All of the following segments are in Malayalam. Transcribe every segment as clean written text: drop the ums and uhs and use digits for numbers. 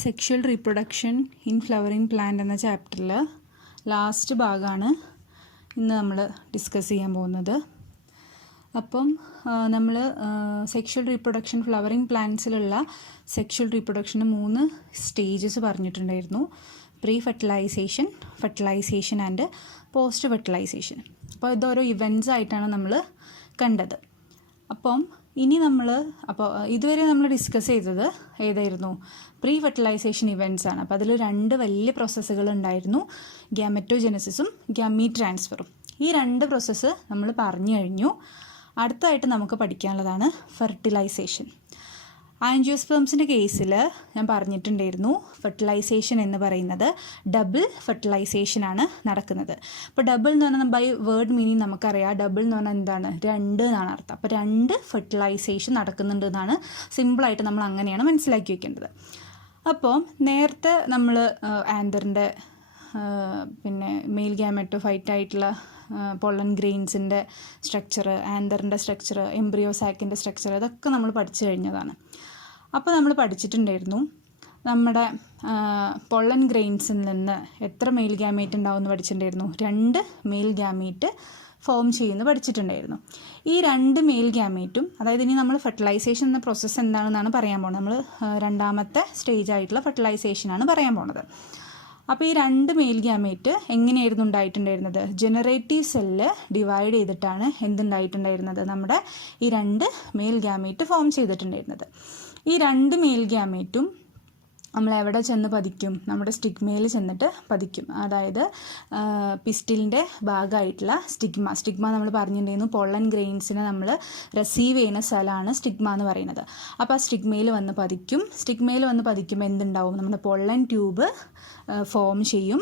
Sexual reproduction in flowering plant എന്ന ചാപ്റ്ററിൽ ലാസ്റ്റ് ഭാഗമാണ് ഇന്ന് നമ്മൾ ഡിസ്കസ് ചെയ്യാൻ പോകുന്നത്. അപ്പം നമ്മൾ സെക്ഷൽ റീപ്രൊഡക്ഷൻ ഫ്ലവറിംഗ് പ്ലാന്റ്സിലുള്ള സെക്ഷൽ റീപ്രൊഡക്ഷന് 3 സ്റ്റേജസ് പറഞ്ഞിട്ടുണ്ടായിരുന്നു. Pre fertilization, fertilization and post fertilization. അപ്പോൾ ഇതോരോ ഇവൻറ്റ്സ് ആയിട്ടാണ് നമ്മൾ കണ്ടത്. അപ്പം ഇനി ഇതുവരെ നമ്മൾ ഡിസ്കസ് ചെയ്തത് ഏതായിരുന്നു? പ്രീ ഫെർട്ടിലൈസേഷൻ ഇവൻറ്റ്സ് ആണ്. അപ്പോൾ അതിൽ 2 വലിയ പ്രോസസ്സുകൾ ഉണ്ടായിരുന്നു, ഗ്യാമറ്റോജെനസിസും ഗ്യാമീറ്റ് ട്രാൻസ്ഫറും. ഈ 2 പ്രോസസ്സ് നമ്മൾ പറഞ്ഞു കഴിഞ്ഞു. അടുത്തതായിട്ട് നമുക്ക് പഠിക്കാനുള്ളതാണ് ഫെർട്ടിലൈസേഷൻ. ആൻജിയോസ്പേംസിൻ്റെ കേസിൽ ഞാൻ പറഞ്ഞിട്ടുണ്ടായിരുന്നു, ഫെർട്ടിലൈസേഷൻ എന്ന് പറയുന്നത് ഡബിൾ ഫെർട്ടിലൈസേഷനാണ് നടക്കുന്നത്. അപ്പോൾ ഡബിൾ എന്ന് പറഞ്ഞാൽ ബൈ വേർഡ് മീനിങ് നമുക്കറിയാം. ഡബിൾ എന്ന് പറഞ്ഞാൽ എന്താണ്? 2 എന്നാണ് അർത്ഥം. അപ്പോൾ 2 ഫെർട്ടിലൈസേഷൻ നടക്കുന്നുണ്ട് എന്നാണ് സിമ്പിളായിട്ട് നമ്മൾ അങ്ങനെയാണ് മനസ്സിലാക്കി വെക്കേണ്ടത്. അപ്പോൾ നേരത്തെ നമ്മൾ ആന്തറിൻ്റെ മെയിൽ ഗ്യാമറ്റോഫൈറ്റ് ആയിട്ടുള്ള പൊള്ളൻ ഗ്രെയിൻസിൻ്റെ സ്ട്രക്ചർ, ആന്തറിൻ്റെ സ്ട്രക്ചർ, എംബ്രിയോ സാക്കിൻ്റെ സ്ട്രക്ചർ, ഇതൊക്കെ നമ്മൾ പഠിച്ചു കഴിഞ്ഞതാണ്. അപ്പോൾ നമ്മൾ പഠിച്ചിട്ടുണ്ടായിരുന്നു, നമ്മുടെ പൊള്ളൻ ഗ്രെയിൻസിൽ നിന്ന് എത്ര മെയിൽ ഗ്യാമേറ്റ് ഉണ്ടാവും എന്ന് പഠിച്ചിട്ടുണ്ടായിരുന്നു. 2 മെയിൽ ഗ്യാമേറ്റ് ഫോം ചെയ്യുമെന്ന് പഠിച്ചിട്ടുണ്ടായിരുന്നു. ഈ 2 മെയിൽ ഗ്യാമേറ്റും, അതായത് ഇനി നമ്മൾ ഫെർട്ടിലൈസേഷൻ എന്ന പ്രോസസ്സ് എന്താണെന്നാണ് പറയാൻ പോകുന്നത്. നമ്മൾ രണ്ടാമത്തെ സ്റ്റേജ് ആയിട്ടുള്ള ഫെർട്ടിലൈസേഷനാണ് പറയാൻ പോകുന്നത്. അപ്പോൾ ഈ 2 മെയിൽ ഗ്യാമേറ്റ് എങ്ങനെയായിരുന്നു ഉണ്ടായിട്ടുണ്ടായിരുന്നത്? ജനറേറ്റീവ് സെല്ല് ഡിവൈഡ് ചെയ്തിട്ടാണ് എന്തുണ്ടായിട്ടുണ്ടായിരുന്നത്? നമ്മുടെ ഈ 2 മെയിൽ ഗ്യാമേറ്റ് ഫോം ചെയ്തിട്ടുണ്ടായിരുന്നത്. ഈ 2 മെയിൽ ഗ്യാമേറ്റും നമ്മൾ എവിടെ ചെന്ന് പതിക്കും? നമ്മുടെ സ്റ്റിഗ്മയിൽ ചെന്നിട്ട് പതിക്കും. അതായത് പിസ്റ്റിലിൻ്റെ ഭാഗമായിട്ടുള്ള സ്റ്റിഗ്മ നമ്മൾ പറഞ്ഞിട്ടുണ്ടായിരുന്നു, പൊള്ളൻ ഗ്രെയിൻസിനെ നമ്മൾ റിസീവ് ചെയ്യുന്ന സ്ഥലമാണ് സ്റ്റിഗ്മ എന്ന് പറയുന്നത്. അപ്പോൾ ആ സ്റ്റിഗ്മയിൽ വന്ന് പതിക്കും. സ്റ്റിഗ്മയിൽ വന്ന് പതിക്കുമ്പോൾ എന്തുണ്ടാവും? നമ്മുടെ പൊള്ളൻ ട്യൂബ് ഫോം ചെയ്യും.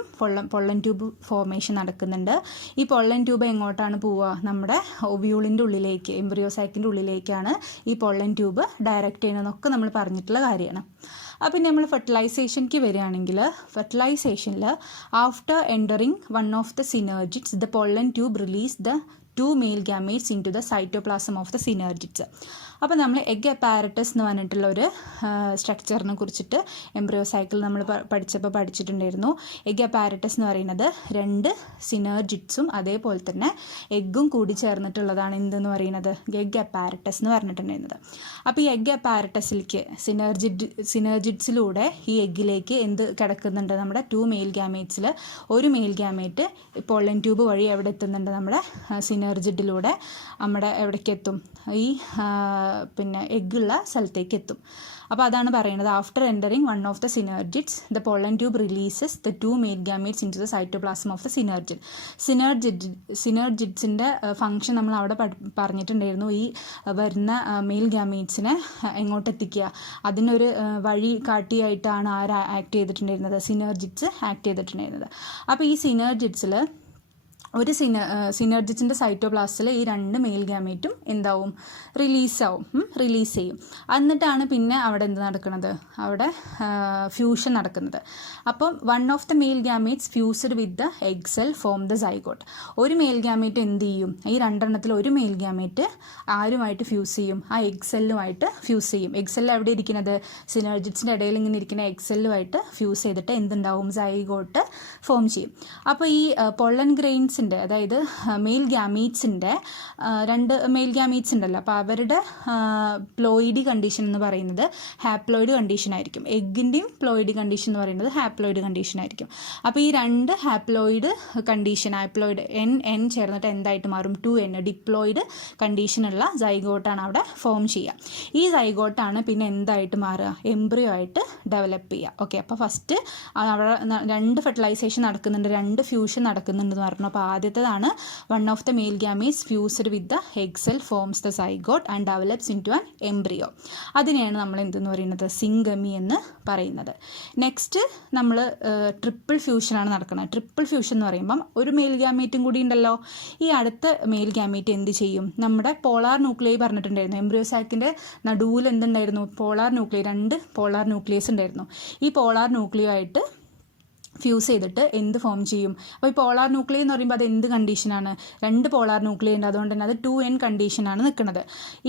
പൊള്ളൻ ട്യൂബ് ഫോർമേഷൻ നടക്കുന്നുണ്ട്. ഈ പൊള്ളൻ ട്യൂബ് എങ്ങോട്ടാണ് പോവുക? നമ്മുടെ ഒവ്യൂളിൻ്റെ ഉള്ളിലേക്ക്, എംബ്രിയോസാക്കിൻ്റെ ഉള്ളിലേക്കാണ് ഈ പൊള്ളൻ ട്യൂബ് ഡയറക്റ്റ് ചെയ്യണമെന്നൊക്കെ നമ്മൾ പറഞ്ഞിട്ടുള്ള കാര്യമാണ്. അപ്പം നമ്മൾ ഫെർട്ടിലൈസേഷനിലേക്ക് വരികയാണെങ്കിൽ, ഫെർട്ടിലൈസേഷനിൽ after entering one of the synergids the pollen tube release the 2 male gametes into the cytoplasm of the synergids. അപ്പോൾ നമ്മൾ എഗ് അപ്പാരറ്റസ് എന്ന് പറഞ്ഞിട്ടുള്ള ഒരു സ്ട്രക്ചറിനെ കുറിച്ചിട്ട് എംബ്രിയോ സൈക്കിൾ നമ്മൾ പഠിച്ചിട്ടുണ്ടായിരുന്നു. എഗ് അപ്പാരറ്റസ് എന്ന് പറയുന്നത് 2 സിനർജിറ്റ്സും അതേപോലെ തന്നെ എഗ്ഗും കൂടി ചേർന്നിട്ടുള്ളതാണ് എന്തെന്ന് പറയുന്നത്? എഗ് അപ്പാരറ്റസ് എന്ന് പറഞ്ഞിട്ടുണ്ടായിരുന്നത്. അപ്പോൾ ഈ എഗ് അപ്പാരറ്റസിലേക്ക് സിനർജിറ്റ്സിലൂടെ ഈ എഗ്ഗിലേക്ക് എന്ത് കിടക്കുന്നുണ്ട്? നമ്മുടെ 2 മെയിൽ ഗ്യാമേറ്റ്സിൽ 1 മെയിൽ ഗ്യാമേറ്റ് പൊള്ളൻ ട്യൂബ് വഴി എവിടെ എത്തുന്നുണ്ട്? നമ്മുടെ സിനർജിറ്റിലൂടെ നമ്മുടെ എവിടേക്ക് എത്തും? ഈ എഗ്ഗുള്ള സ്ഥലത്തേക്ക് എത്തും. അപ്പോൾ അതാണ് പറയുന്നത്, after entering one of the synergids the pollen tube releases the 2 male gametes into the cytoplasm of the synergid. സിനർജിറ്റ്സിൻ്റെ ഫംഗ്ഷൻ നമ്മൾ അവിടെ പറഞ്ഞിട്ടുണ്ടായിരുന്നു. ഈ വരുന്ന മെയിൽ ഗ്യാമേറ്റ്സിനെ എങ്ങോട്ട് എത്തിക്കുക? അതിനൊരു വഴി കാട്ടിയായിട്ടാണ് ആക്ട് ചെയ്തിട്ടുണ്ടായിരുന്നത്? സിനർജിറ്റ്സ് ആക്ട് ചെയ്തിട്ടുണ്ടായിരുന്നത്. അപ്പോൾ ഈ സിനർജിറ്റ്സിൽ ഒരു സിനർജിറ്റിൻ്റെ സൈറ്റോപ്ലാസ്റ്റിൽ ഈ 2 മെയിൽ ഗ്യാമേറ്റും എന്താവും? റിലീസ് ചെയ്യും. എന്നിട്ടാണ് പിന്നെ അവിടെ എന്ത് നടക്കുന്നത്? അവിടെ ഫ്യൂഷൻ നടക്കുന്നത്. അപ്പം one of the male gametes fused with the egg cell form the zygote. ഒരു മെയിൽ ഗ്യാമേറ്റ് എന്ത് ചെയ്യും? ഈ 2 ഒരു മെയിൽ ഗ്യാമേറ്റ് ആരുമായിട്ട് ഫ്യൂസ് ചെയ്യും? ആ എഗ് സെല്ലുമായിട്ട് ഫ്യൂസ് ചെയ്യും. എഗ് സെല്ല് എവിടെ ഇരിക്കുന്നത്? സിനർജിറ്റ്സിൻ്റെ ഇടയിൽ ഇങ്ങനെ ഇരിക്കുന്ന എഗ് സെല്ലുമായിട്ട് ഫ്യൂസ് ചെയ്തിട്ട് എന്തുണ്ടാവും? സൈഗോട്ട് ഫോം ചെയ്യും. അപ്പോൾ ഈ പൊള്ളൻ ഗ്രെയിൻസ്, അതായത് മെയിൽ ഗ്യാമീറ്റ്സിൻ്റെ 2 മെയിൽ ഗ്യാമീറ്റ്സ് ഉണ്ടല്ലോ, അപ്പോൾ അവരുടെ പ്ലോയിഡി കണ്ടീഷൻ എന്ന് പറയുന്നത് ഹാപ്ലോയിഡ് കണ്ടീഷൻ ആയിരിക്കും. എഗ്ഗിൻ്റെയും പ്ലോയിഡി കണ്ടീഷൻ എന്ന് പറയുന്നത് ഹാപ്ലോയിഡ് കണ്ടീഷൻ ആയിരിക്കും. അപ്പോൾ ഈ 2 ഹാപ്ലോയിഡ് കണ്ടീഷൻ, ഹാപ്ലോയിഡ് എൻ ചേർന്നിട്ട് എന്തായിട്ട് മാറും? 2N, ഡിപ്ലോയിഡ് കണ്ടീഷനുള്ള സൈഗോട്ടാണ് അവിടെ ഫോം ചെയ്യുക. ഈ സൈഗോട്ടാണ് പിന്നെ എന്തായിട്ട് മാറുക? എംബ്രിയോ ആയിട്ട് ഡെവലപ്പ് ചെയ്യുക. ഓക്കെ, അപ്പോൾ ഫസ്റ്റ് അവിടെ 2 ഫെർട്ടിലൈസേഷൻ നടക്കുന്നുണ്ട്, 2 ഫ്യൂഷൻ നടക്കുന്നുണ്ടെന്ന് പറഞ്ഞു. അപ്പോൾ ആദ്യത്തേതാണ് one of the male gametes fused with the egg cell forms the zygote and develops into an embryo. അതിനെയാണ് നമ്മൾ എന്തെന്ന് പറയുന്നത്? സിംഗമി എന്ന് പറയുന്നത്. നെക്സ്റ്റ് നമ്മൾ ട്രിപ്പിൾ ഫ്യൂഷനാണ് നടക്കുന്നത്. ട്രിപ്പിൾ ഫ്യൂഷൻ എന്ന് പറയുമ്പം ഒരു മെയിൽ ഗ്യാമേറ്റും കൂടി ഉണ്ടല്ലോ. ഈ അടുത്ത മെയിൽ ഗ്യാമേറ്റ് എന്ത് ചെയ്യും? നമ്മുടെ പോളാർ ന്യൂക്ലിയൈ പറഞ്ഞിട്ടുണ്ടായിരുന്നു. എംബ്രിയോ സാക്കിൻ്റെ നടുവിൽ എന്തുണ്ടായിരുന്നു? പോളാർ ന്യൂക്ലിയൈ, 2 പോളാർ ന്യൂക്ലിയസ് ഉണ്ടായിരുന്നു. ഈ പോളാർ ന്യൂക്ലിയോ ആയിട്ട് ഫ്യൂസ് ചെയ്തിട്ട് എന്ത് ഫോം ചെയ്യും? അപ്പോൾ ഈ പോളാർ ന്യൂക്ലിയ എന്ന് പറയുമ്പോൾ അത് എന്ത് കണ്ടീഷനാണ്? 2 പോളാർ ന്യൂക്ലിയ ഉണ്ട്, അതുകൊണ്ട് തന്നെ അത് 2n കണ്ടീഷനാണ് നിൽക്കുന്നത്.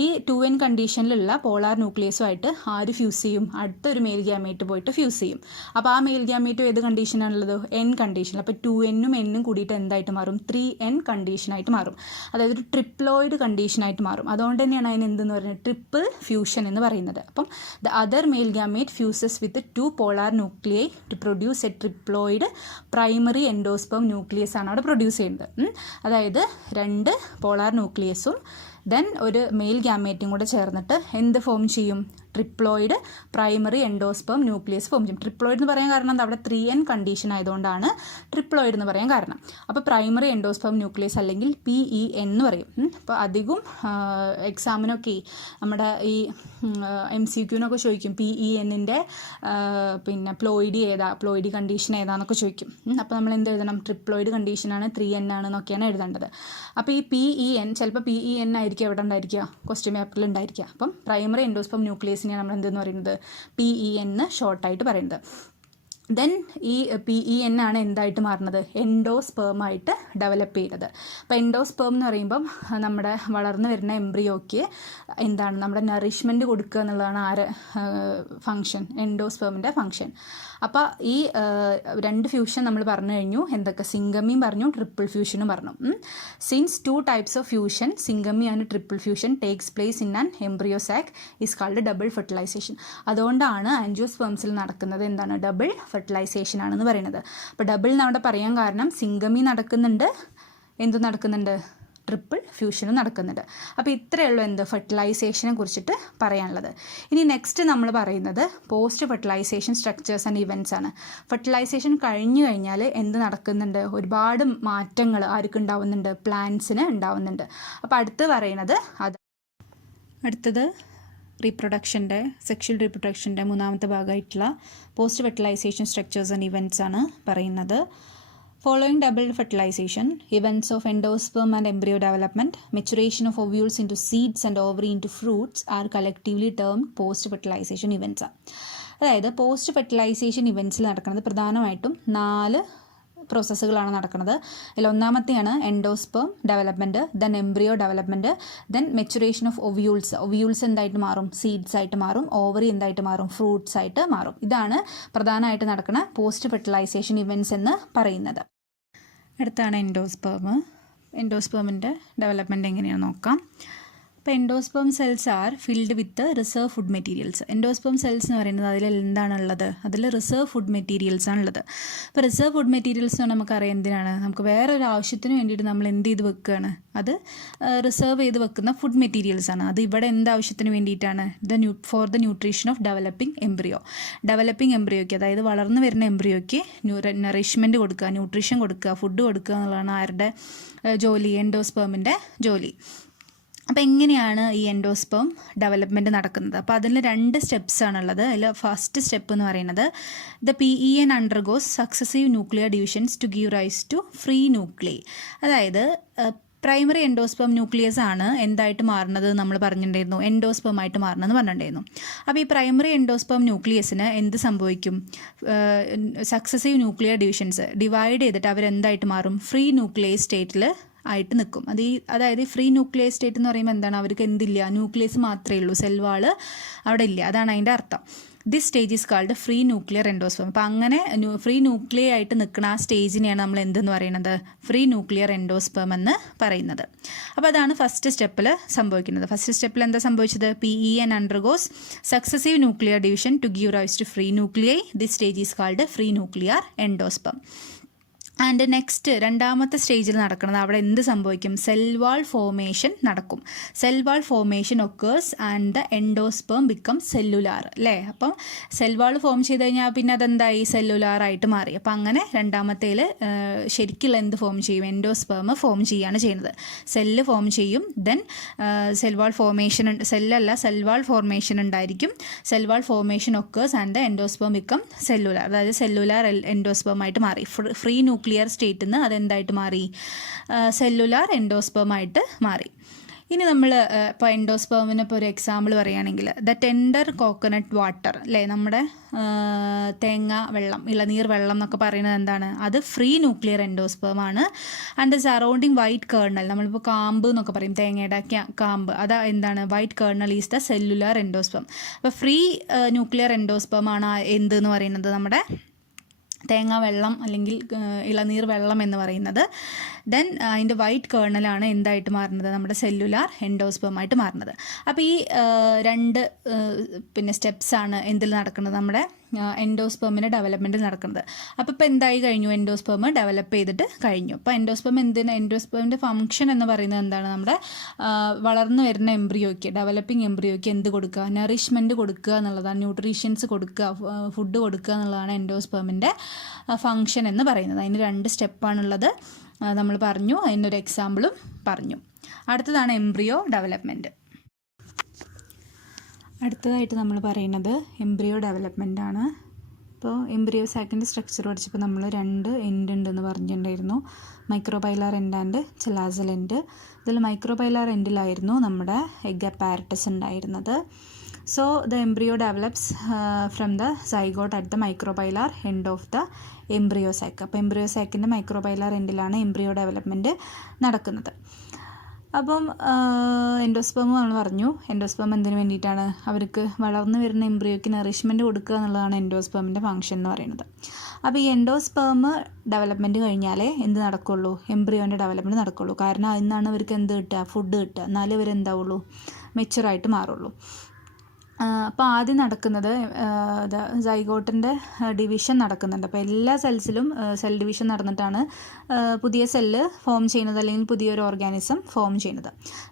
ഈ 2n കണ്ടീഷനിലുള്ള പോളാർ ന്യൂക്ലിയസുമായിട്ട് ആര് ഫ്യൂസ് ചെയ്യും? അടുത്തൊരു മെയിൽ ഗ്യാമേറ്റ് പോയിട്ട് ഫ്യൂസ് ചെയ്യും. അപ്പോൾ ആ മെയിൽ ഗ്യാമേറ്റ് ഏത് കണ്ടീഷനാണുള്ളത്? n condition. അപ്പോൾ 2nഉം n കൂടിയിട്ട് എന്തായിട്ട് മാറും? 3n കണ്ടീഷനായിട്ട് മാറും. അതായത് ഒരു ട്രിപ്ലോയിഡ് കണ്ടീഷനായിട്ട് മാറും. അതുകൊണ്ട് തന്നെയാണ് അതിന് എന്തെന്ന് പറയുന്നത്? ട്രിപ്പിൾ ഫ്യൂഷൻ എന്ന് പറയുന്നത്. അപ്പം the other male gamete fuses with 2 polar nuclei to produce a triploid primary endosperm nucleus ആണ് അവിടെ പ്രൊഡ്യൂസ് ചെയ്യുന്നത്. അതായത് 2 പോളാർ ന്യൂക്ലിയസും ദെൻ ഒരു മെയിൽ ഗ്യാമേറ്റും കൂടെ ചേർന്നിട്ട് എന്ത് ഫോം ചെയ്യും? Triploid primary endosperm nucleus form ചെയ്യും. ട്രിപ്ലോയിഡ് എന്ന് പറയാൻ കാരണം എന്താ? അവിടെ 3n കണ്ടീഷൻ ആയതുകൊണ്ടാണ് ട്രിപ്ലോയിഡ് എന്ന് പറയാൻ കാരണം. അപ്പോൾ പ്രൈമറി എൻഡോസ്പേം ന്യൂക്ലിയസ് അല്ലെങ്കിൽ PEN എന്ന് പറയും. അപ്പോൾ അധികം എക്സാമിനൊക്കെ നമ്മുടെ ഈ MCQനൊക്കെ ചോദിക്കും PENൻ്റെ പിന്നെ പ്ലോയിഡി ഏതാ, പ്ലോയിഡി കണ്ടീഷൻ ഏതാന്നൊക്കെ ചോദിക്കും. അപ്പോൾ നമ്മൾ എന്ത് എഴുതണം? ട്രിപ്ലോയിഡ് കണ്ടീഷനാണ്, 3n ആണെന്നൊക്കെയാണ് എഴുതേണ്ടത്. അപ്പോൾ ഈ PEN ചിലപ്പോൾ PEN ആയിരിക്കും എവിടെ ഉണ്ടായിരിക്കുക? ക്വസ്റ്റ്യൻ പേപ്പറിൽ ഉണ്ടായിരിക്കുക. അപ്പം പ്രൈമറി എൻഡോസ്പേം ന്യൂക്ലിയസിനെയാണ് നമ്മൾ എന്തെന്ന് പറയുന്നത്? PEN എന്ന് ഷോർട്ടായിട്ട് പറയുന്നത്. ദെൻ ഈ PEN ആണ് എന്തായിട്ട് മാറുന്നത്? എൻഡോസ്പേമായിട്ട് ഡെവലപ്പ് ചെയ്യുന്നത്. അപ്പോൾ എൻഡോസ്പേം എന്ന് പറയുമ്പം നമ്മുടെ വളർന്നു വരുന്ന എംബ്രിയോയ്ക്ക് എന്താണ്? നമ്മുടെ നറിഷ്മെൻറ്റ് കൊടുക്കുക എന്നുള്ളതാണ് ആര് ഫങ്ഷൻ? എൻഡോസ്പേമിൻ്റെ ഫങ്ഷൻ. അപ്പോൾ ഈ 2 ഫ്യൂഷൻ നമ്മൾ പറഞ്ഞു കഴിഞ്ഞു. എന്തൊക്കെ? സിംഗമിയും പറഞ്ഞു, ട്രിപ്പിൾ ഫ്യൂഷനും പറഞ്ഞു. Since 2 types of fusion, syngamy and triple fusion takes place in an embryo sac is called double fertilisation. അതുകൊണ്ടാണ് ആൻജിയോസ്പേംസിൽ നടക്കുന്നത് എന്താണ്? ഡബിൾ ഫെർട്ടിലൈസേഷൻ ആണെന്ന് പറയുന്നത്. അപ്പോൾ ഡബിൾ എന്നവിടെ പറയാൻ കാരണം സിംഗമി നടക്കുന്നുണ്ട്, എന്ത് നടക്കുന്നുണ്ട്? ട്രിപ്പിൾ ഫ്യൂഷനും നടക്കുന്നുണ്ട്. അപ്പോൾ ഇത്രയേ ഉള്ളൂ എന്ത്? ഫെർട്ടിലൈസേഷനെ കുറിച്ചിട്ട് പറയാനുള്ളത്. ഇനി നെക്സ്റ്റ് നമ്മൾ പറയുന്നത് post fertilisation structures and events ആണ്. ഫെർട്ടിലൈസേഷൻ കഴിഞ്ഞു കഴിഞ്ഞാൽ എന്ത് നടക്കുന്നുണ്ട്? ഒരുപാട് മാറ്റങ്ങൾ ആർക്ക് ഉണ്ടാവുന്നുണ്ട്? പ്ലാന്റ്സിന് ഉണ്ടാവുന്നുണ്ട്. അപ്പോൾ അടുത്ത് പറയുന്നത് അടുത്തത് റീപ്രൊഡക്ഷൻ്റെ, സെക്ഷൽ റീപ്രൊഡക്ഷൻ്റെ 3ാമത്തെ ഭാഗമായിട്ടുള്ള post fertilisation structures and events ആണ് പറയുന്നത്. Following double fertilization, events of endosperm and embryo development, maturation of ovules into seeds and ovary into fruits are collectively termed post-fertilization events. അതായത് പോസ്റ്റ് ഫെർട്ടിലൈസേഷൻ ഇവൻറ്റ്സിൽ നടക്കുന്നത് പ്രധാനമായിട്ടും 4 പ്രോസസ്സുകളാണ് നടക്കുന്നത്. അതിൽ ഒന്നാമത്തെയാണ് endosperm development, then embryo development, then maturation of ovules എന്തായിട്ട് മാറും? സീഡ്സ് ആയിട്ട് മാറും. ഓവറി എന്തായിട്ട് മാറും? ഫ്രൂട്ട്സ് ആയിട്ട് മാറും. ഇതാണ് പ്രധാനമായിട്ട് നടക്കുന്ന പോസ്റ്റ് ഫെർട്ടിലൈസേഷൻ ഇവൻറ്റ്സ് എന്ന് പറയുന്നത്. അടുത്താണ് എൻഡോസ്പേമിൻ്റെ ഡെവലപ്മെൻറ്റ് എങ്ങനെയാണെന്ന് നോക്കാം. അപ്പോൾ endosperm cells are filled with reserve food materials. Endosperm cells എന്ന് പറയുന്നത് അതിൽ എന്താണുള്ളത്? അതിൽ റിസർവ് ഫുഡ് മെറ്റീരിയൽസ് ആണുള്ളത്. അപ്പോൾ റിസർവ് ഫുഡ് മെറ്റീരിയൽസ് എന്ന് നമുക്കറിയാം എന്തിനാണ്? നമുക്ക് വേറൊരു ആവശ്യത്തിന് വേണ്ടിയിട്ട് നമ്മൾ എന്ത് ചെയ്ത് വെക്കുകയാണ്? അത് റിസർവ് ചെയ്ത് വെക്കുന്ന ഫുഡ് മെറ്റീരിയൽസ് ആണ്. അത് ഇവിടെ എന്താവശ്യത്തിന് വേണ്ടിയിട്ടാണ്? For the nutrition of developing embryo. Developing എംബ്രിയോയ്ക്ക്, അതായത് വളർന്നു വരുന്ന എംബ്രിയോയ്ക്ക് നറിഷ്മെൻറ്റ് കൊടുക്കുക, ന്യൂട്രീഷൻ കൊടുക്കുക, ഫുഡ് കൊടുക്കുക എന്നുള്ളതാണ് ആരുടെ ജോലി? എൻഡോസ്പേമിൻ്റെ ജോലി. അപ്പോൾ എങ്ങനെയാണ് ഈ എൻഡോസ്പേം ഡെവലപ്മെൻറ്റ് നടക്കുന്നത്? അപ്പോൾ അതിൽ 2 സ്റ്റെപ്സ് ആണുള്ളത്. അതിൽ ഫസ്റ്റ് സ്റ്റെപ്പ് എന്ന് പറയുന്നത് the PEN undergoes successive nuclear divisions to give rise to free nuclei. അതായത് പ്രൈമറി എൻഡോസ്പേം ന്യൂക്ലിയസ് ആണ് എന്തായിട്ട് മാറുന്നത് നമ്മൾ പറഞ്ഞിട്ടുണ്ടായിരുന്നു? എൻഡോസ്പേം ആയിട്ട് മാറണമെന്ന് പറഞ്ഞിട്ടുണ്ടായിരുന്നു. അപ്പോൾ ഈ പ്രൈമറി എൻഡോസ്പേം ന്യൂക്ലിയസിന് എന്ത് സംഭവിക്കും? സക്സസീവ് ന്യൂക്ലിയർ ഡിവിഷൻസ് ഡിവൈഡ് ചെയ്തിട്ട് അവരെന്തായിട്ട് മാറും? ഫ്രീ ന്യൂക്ലിയർ സ്റ്റേറ്റിൽ ആയിട്ട് നിൽക്കും. അതായത് ഫ്രീ ന്യൂക്ലിയർ സ്റ്റേറ്റ് എന്ന് പറയുമ്പോൾ എന്താണ്? അവർക്ക് എന്തില്ല? ന്യൂക്ലിയസ് മാത്രമേ ഉള്ളൂ, സെൽ വാൾ അവിടെ ഇല്ല. അതാണ് അതിൻ്റെ അർത്ഥം. This stage is called free nuclear endosperm. അപ്പോൾ അങ്ങനെ ഫ്രീ ന്യൂക്ലിയർ ആയിട്ട് നിൽക്കുന്ന ആ സ്റ്റേജിനെയാണ് നമ്മൾ എന്തെന്ന് പറയുന്നത്? ഫ്രീ ന്യൂക്ലിയർ എൻഡോസ്പേം എന്ന് പറയുന്നത്. അപ്പോൾ അതാണ് ഫസ്റ്റ് സ്റ്റെപ്പിൽ സംഭവിക്കുന്നത്. ഫസ്റ്റ് സ്റ്റെപ്പിൽ എന്താ സംഭവിച്ചത്? PEN undergoes successive nuclear division to give rise to free nuclei. This stage is called free nuclear endosperm. And next 2ാമത്തെ സ്റ്റേജിൽ നടക്കുന്നത് അവിടെ എന്ത് സംഭവിക്കും? സെൽ വാൾ ഫോർമേഷൻ നടക്കും. Cell wall formation occurs and the endosperm become cellular, അല്ലേ? അപ്പം സെൽ വാൾ ഫോം ചെയ്ത് കഴിഞ്ഞാൽ പിന്നെ അതെന്തായി? സെല്ലുലാർ ആയിട്ട് മാറി. അപ്പം അങ്ങനെ 2ാമത്തേൽ ശരിക്കുള്ള എന്ത് ഫോം ചെയ്യും? എൻഡോസ്പേം ഫോം ചെയ്യുകയാണ് ചെയ്യുന്നത്. സെല്ല് ഫോം ചെയ്യും. Then cell wall formation, cell wall formation ഉണ്ടായിരിക്കും. Cell wall formation occurs and the endosperm become cellular, അതായത് സെല്ലുലാർ എൻഡോസ്പേം ആയിട്ട് മാറി. ഫ്രീ ന്യൂക്ലിയർ സ്റ്റേറ്റിൽ നിന്ന് അതെന്തായിട്ട് മാറി? സെല്ലുലാർ എൻഡോസ്പേം ആയിട്ട് മാറി. ഇനി നമ്മൾ ഇപ്പോൾ എൻഡോസ്പേമിന് ഇപ്പോൾ ഒരു എക്സാമ്പിൾ പറയുകയാണെങ്കിൽ ദ ടെൻഡർ കോക്കനട്ട് വാട്ടർ അല്ലേ, നമ്മുടെ തേങ്ങ വെള്ളം, ഇളനീർ വെള്ളം എന്നൊക്കെ പറയുന്നത് എന്താണ്, അത് ഫ്രീ ന്യൂക്ലിയർ എൻഡോസ്പേമാണ്. And the surrounding white kernel, നമ്മളിപ്പോൾ കാമ്പ് എന്നൊക്കെ പറയും, തേങ്ങയുടെ കാമ്പ്, അത് എന്താണ്, white kernel is the cellular endosperm. അപ്പോൾ ഫ്രീ ന്യൂക്ലിയർ എൻഡോസ്പേമാണ് എന്തെന്ന് പറയുന്നത്, നമ്മുടെ തേങ്ങ വെള്ളം അല്ലെങ്കിൽ ഇളനീർ വെള്ളം എന്ന് പറയുന്നത്. ദെൻ അതിൻ്റെ വൈറ്റ് കേർണലാണ് എന്തായിട്ട് മാറുന്നത്, നമ്മുടെ സെല്ലുലാർ എൻഡോസ്പേമായിട്ട് മാറുന്നത്. അപ്പോൾ ഈ രണ്ട് പിന്നെ സ്റ്റെപ്സാണ് എന്തിൽ നടക്കുന്നത്, നമ്മുടെ എൻഡോസ്പേമിൻ്റെ ഡെവലപ്മെൻറ്റിൽ നടക്കുന്നത്. അപ്പോൾ ഇപ്പോൾ എന്തായി കഴിഞ്ഞു, എൻഡോസ്പേം ഡെവലപ്പ് ചെയ്തിട്ട് കഴിഞ്ഞു. അപ്പോൾ എൻഡോസ്പേമിൻ്റെ ഫംഗ്ഷൻ എന്ന് പറയുന്നത് എന്താണ്, നമ്മുടെ വളർന്നു വരുന്ന എംബ്രിയോയ്ക്ക്, ഡെവലപ്പിംഗ് എംബ്രിയോയ്ക്ക് എന്ത് കൊടുക്കുക, നറിഷ്മെൻറ്റ് കൊടുക്കുക എന്നുള്ളതാണ്, ന്യൂട്രീഷ്യൻസ് കൊടുക്കുക, ഫുഡ് കൊടുക്കുക എന്നുള്ളതാണ് എൻഡോസ്പേമിൻ്റെ ഫംഗ്ഷൻ എന്ന് പറയുന്നത്. അതിന് 2 സ്റ്റെപ്പാണുള്ളത് നമ്മൾ പറഞ്ഞു, അതിനൊരു എക്സാമ്പിളും പറഞ്ഞു. അടുത്തതാണ് എംബ്രിയോ ഡെവലപ്മെൻറ്റ്. അടുത്തതായിട്ട് നമ്മൾ പറയുന്നത് എംബ്രിയോ ഡെവലപ്മെൻ്റ് ആണ്. ഇപ്പോൾ എംബ്രിയോ സാക്കിൻ്റെ സ്ട്രക്ചർ പഠിച്ചപ്പോൾ നമ്മൾ 2 എൻഡ് ഉണ്ടെന്ന് പറഞ്ഞിട്ടുണ്ടായിരുന്നു, micropylar end and chalazal end. ഇതിൽ മൈക്രോപൈലാർ എൻഡിലായിരുന്നു നമ്മുടെ എഗ് അപ്പാരറ്റസ് ഉണ്ടായിരുന്നത്. So the embryo develops from the zygote at the micropylar end of the embryo sac. അപ്പോൾ എംബ്രിയോ സാക്കിൻ്റെ മൈക്രോപൈലാർ എൻഡിലാണ് എംബ്രിയോ ഡെവലപ്മെൻറ്റ് നടക്കുന്നത്. അപ്പം എൻഡോസ്പേം നമ്മൾ പറഞ്ഞു, എൻഡോസ്പേം എന്തിനു വേണ്ടിയിട്ടാണ്, അവർക്ക് വളർന്നു വരുന്ന എംബ്രിയോയ്ക്ക് നറിഷ്മെൻറ്റ് കൊടുക്കുക എന്നുള്ളതാണ് എൻഡോസ്പേമിൻ്റെ ഫംഗ്ഷൻ എന്ന് പറയുന്നത്. അപ്പോൾ ഈ എൻഡോസ്പേം ഡെവലപ്മെൻറ്റ് കഴിഞ്ഞാലേ എന്ത് നടക്കുള്ളൂ, എംബ്രിയോൻ്റെ ഡെവലപ്മെൻറ്റ് നടക്കുള്ളൂ. കാരണം അതിൽ നിന്നാണ് അവർക്ക് എന്ത് കിട്ടുക, ഫുഡ് കിട്ടുക, എന്നാലേ ഇവരെന്താവുള്ളൂ, മെച്ചുറായിട്ട് മാറുള്ളൂ. അപ്പോൾ ആദ്യം നടക്കുന്നത് സൈഗോട്ടിൻ്റെ ഡിവിഷൻ നടക്കുന്നുണ്ട്. അപ്പോൾ എല്ലാ സെൽസിലും സെൽ ഡിവിഷൻ നടന്നിട്ടാണ് പുതിയ സെല്ല് ഫോം ചെയ്യുന്നത്, അല്ലെങ്കിൽ പുതിയൊരു ഓർഗാനിസം ഫോം ചെയ്യുന്നത്.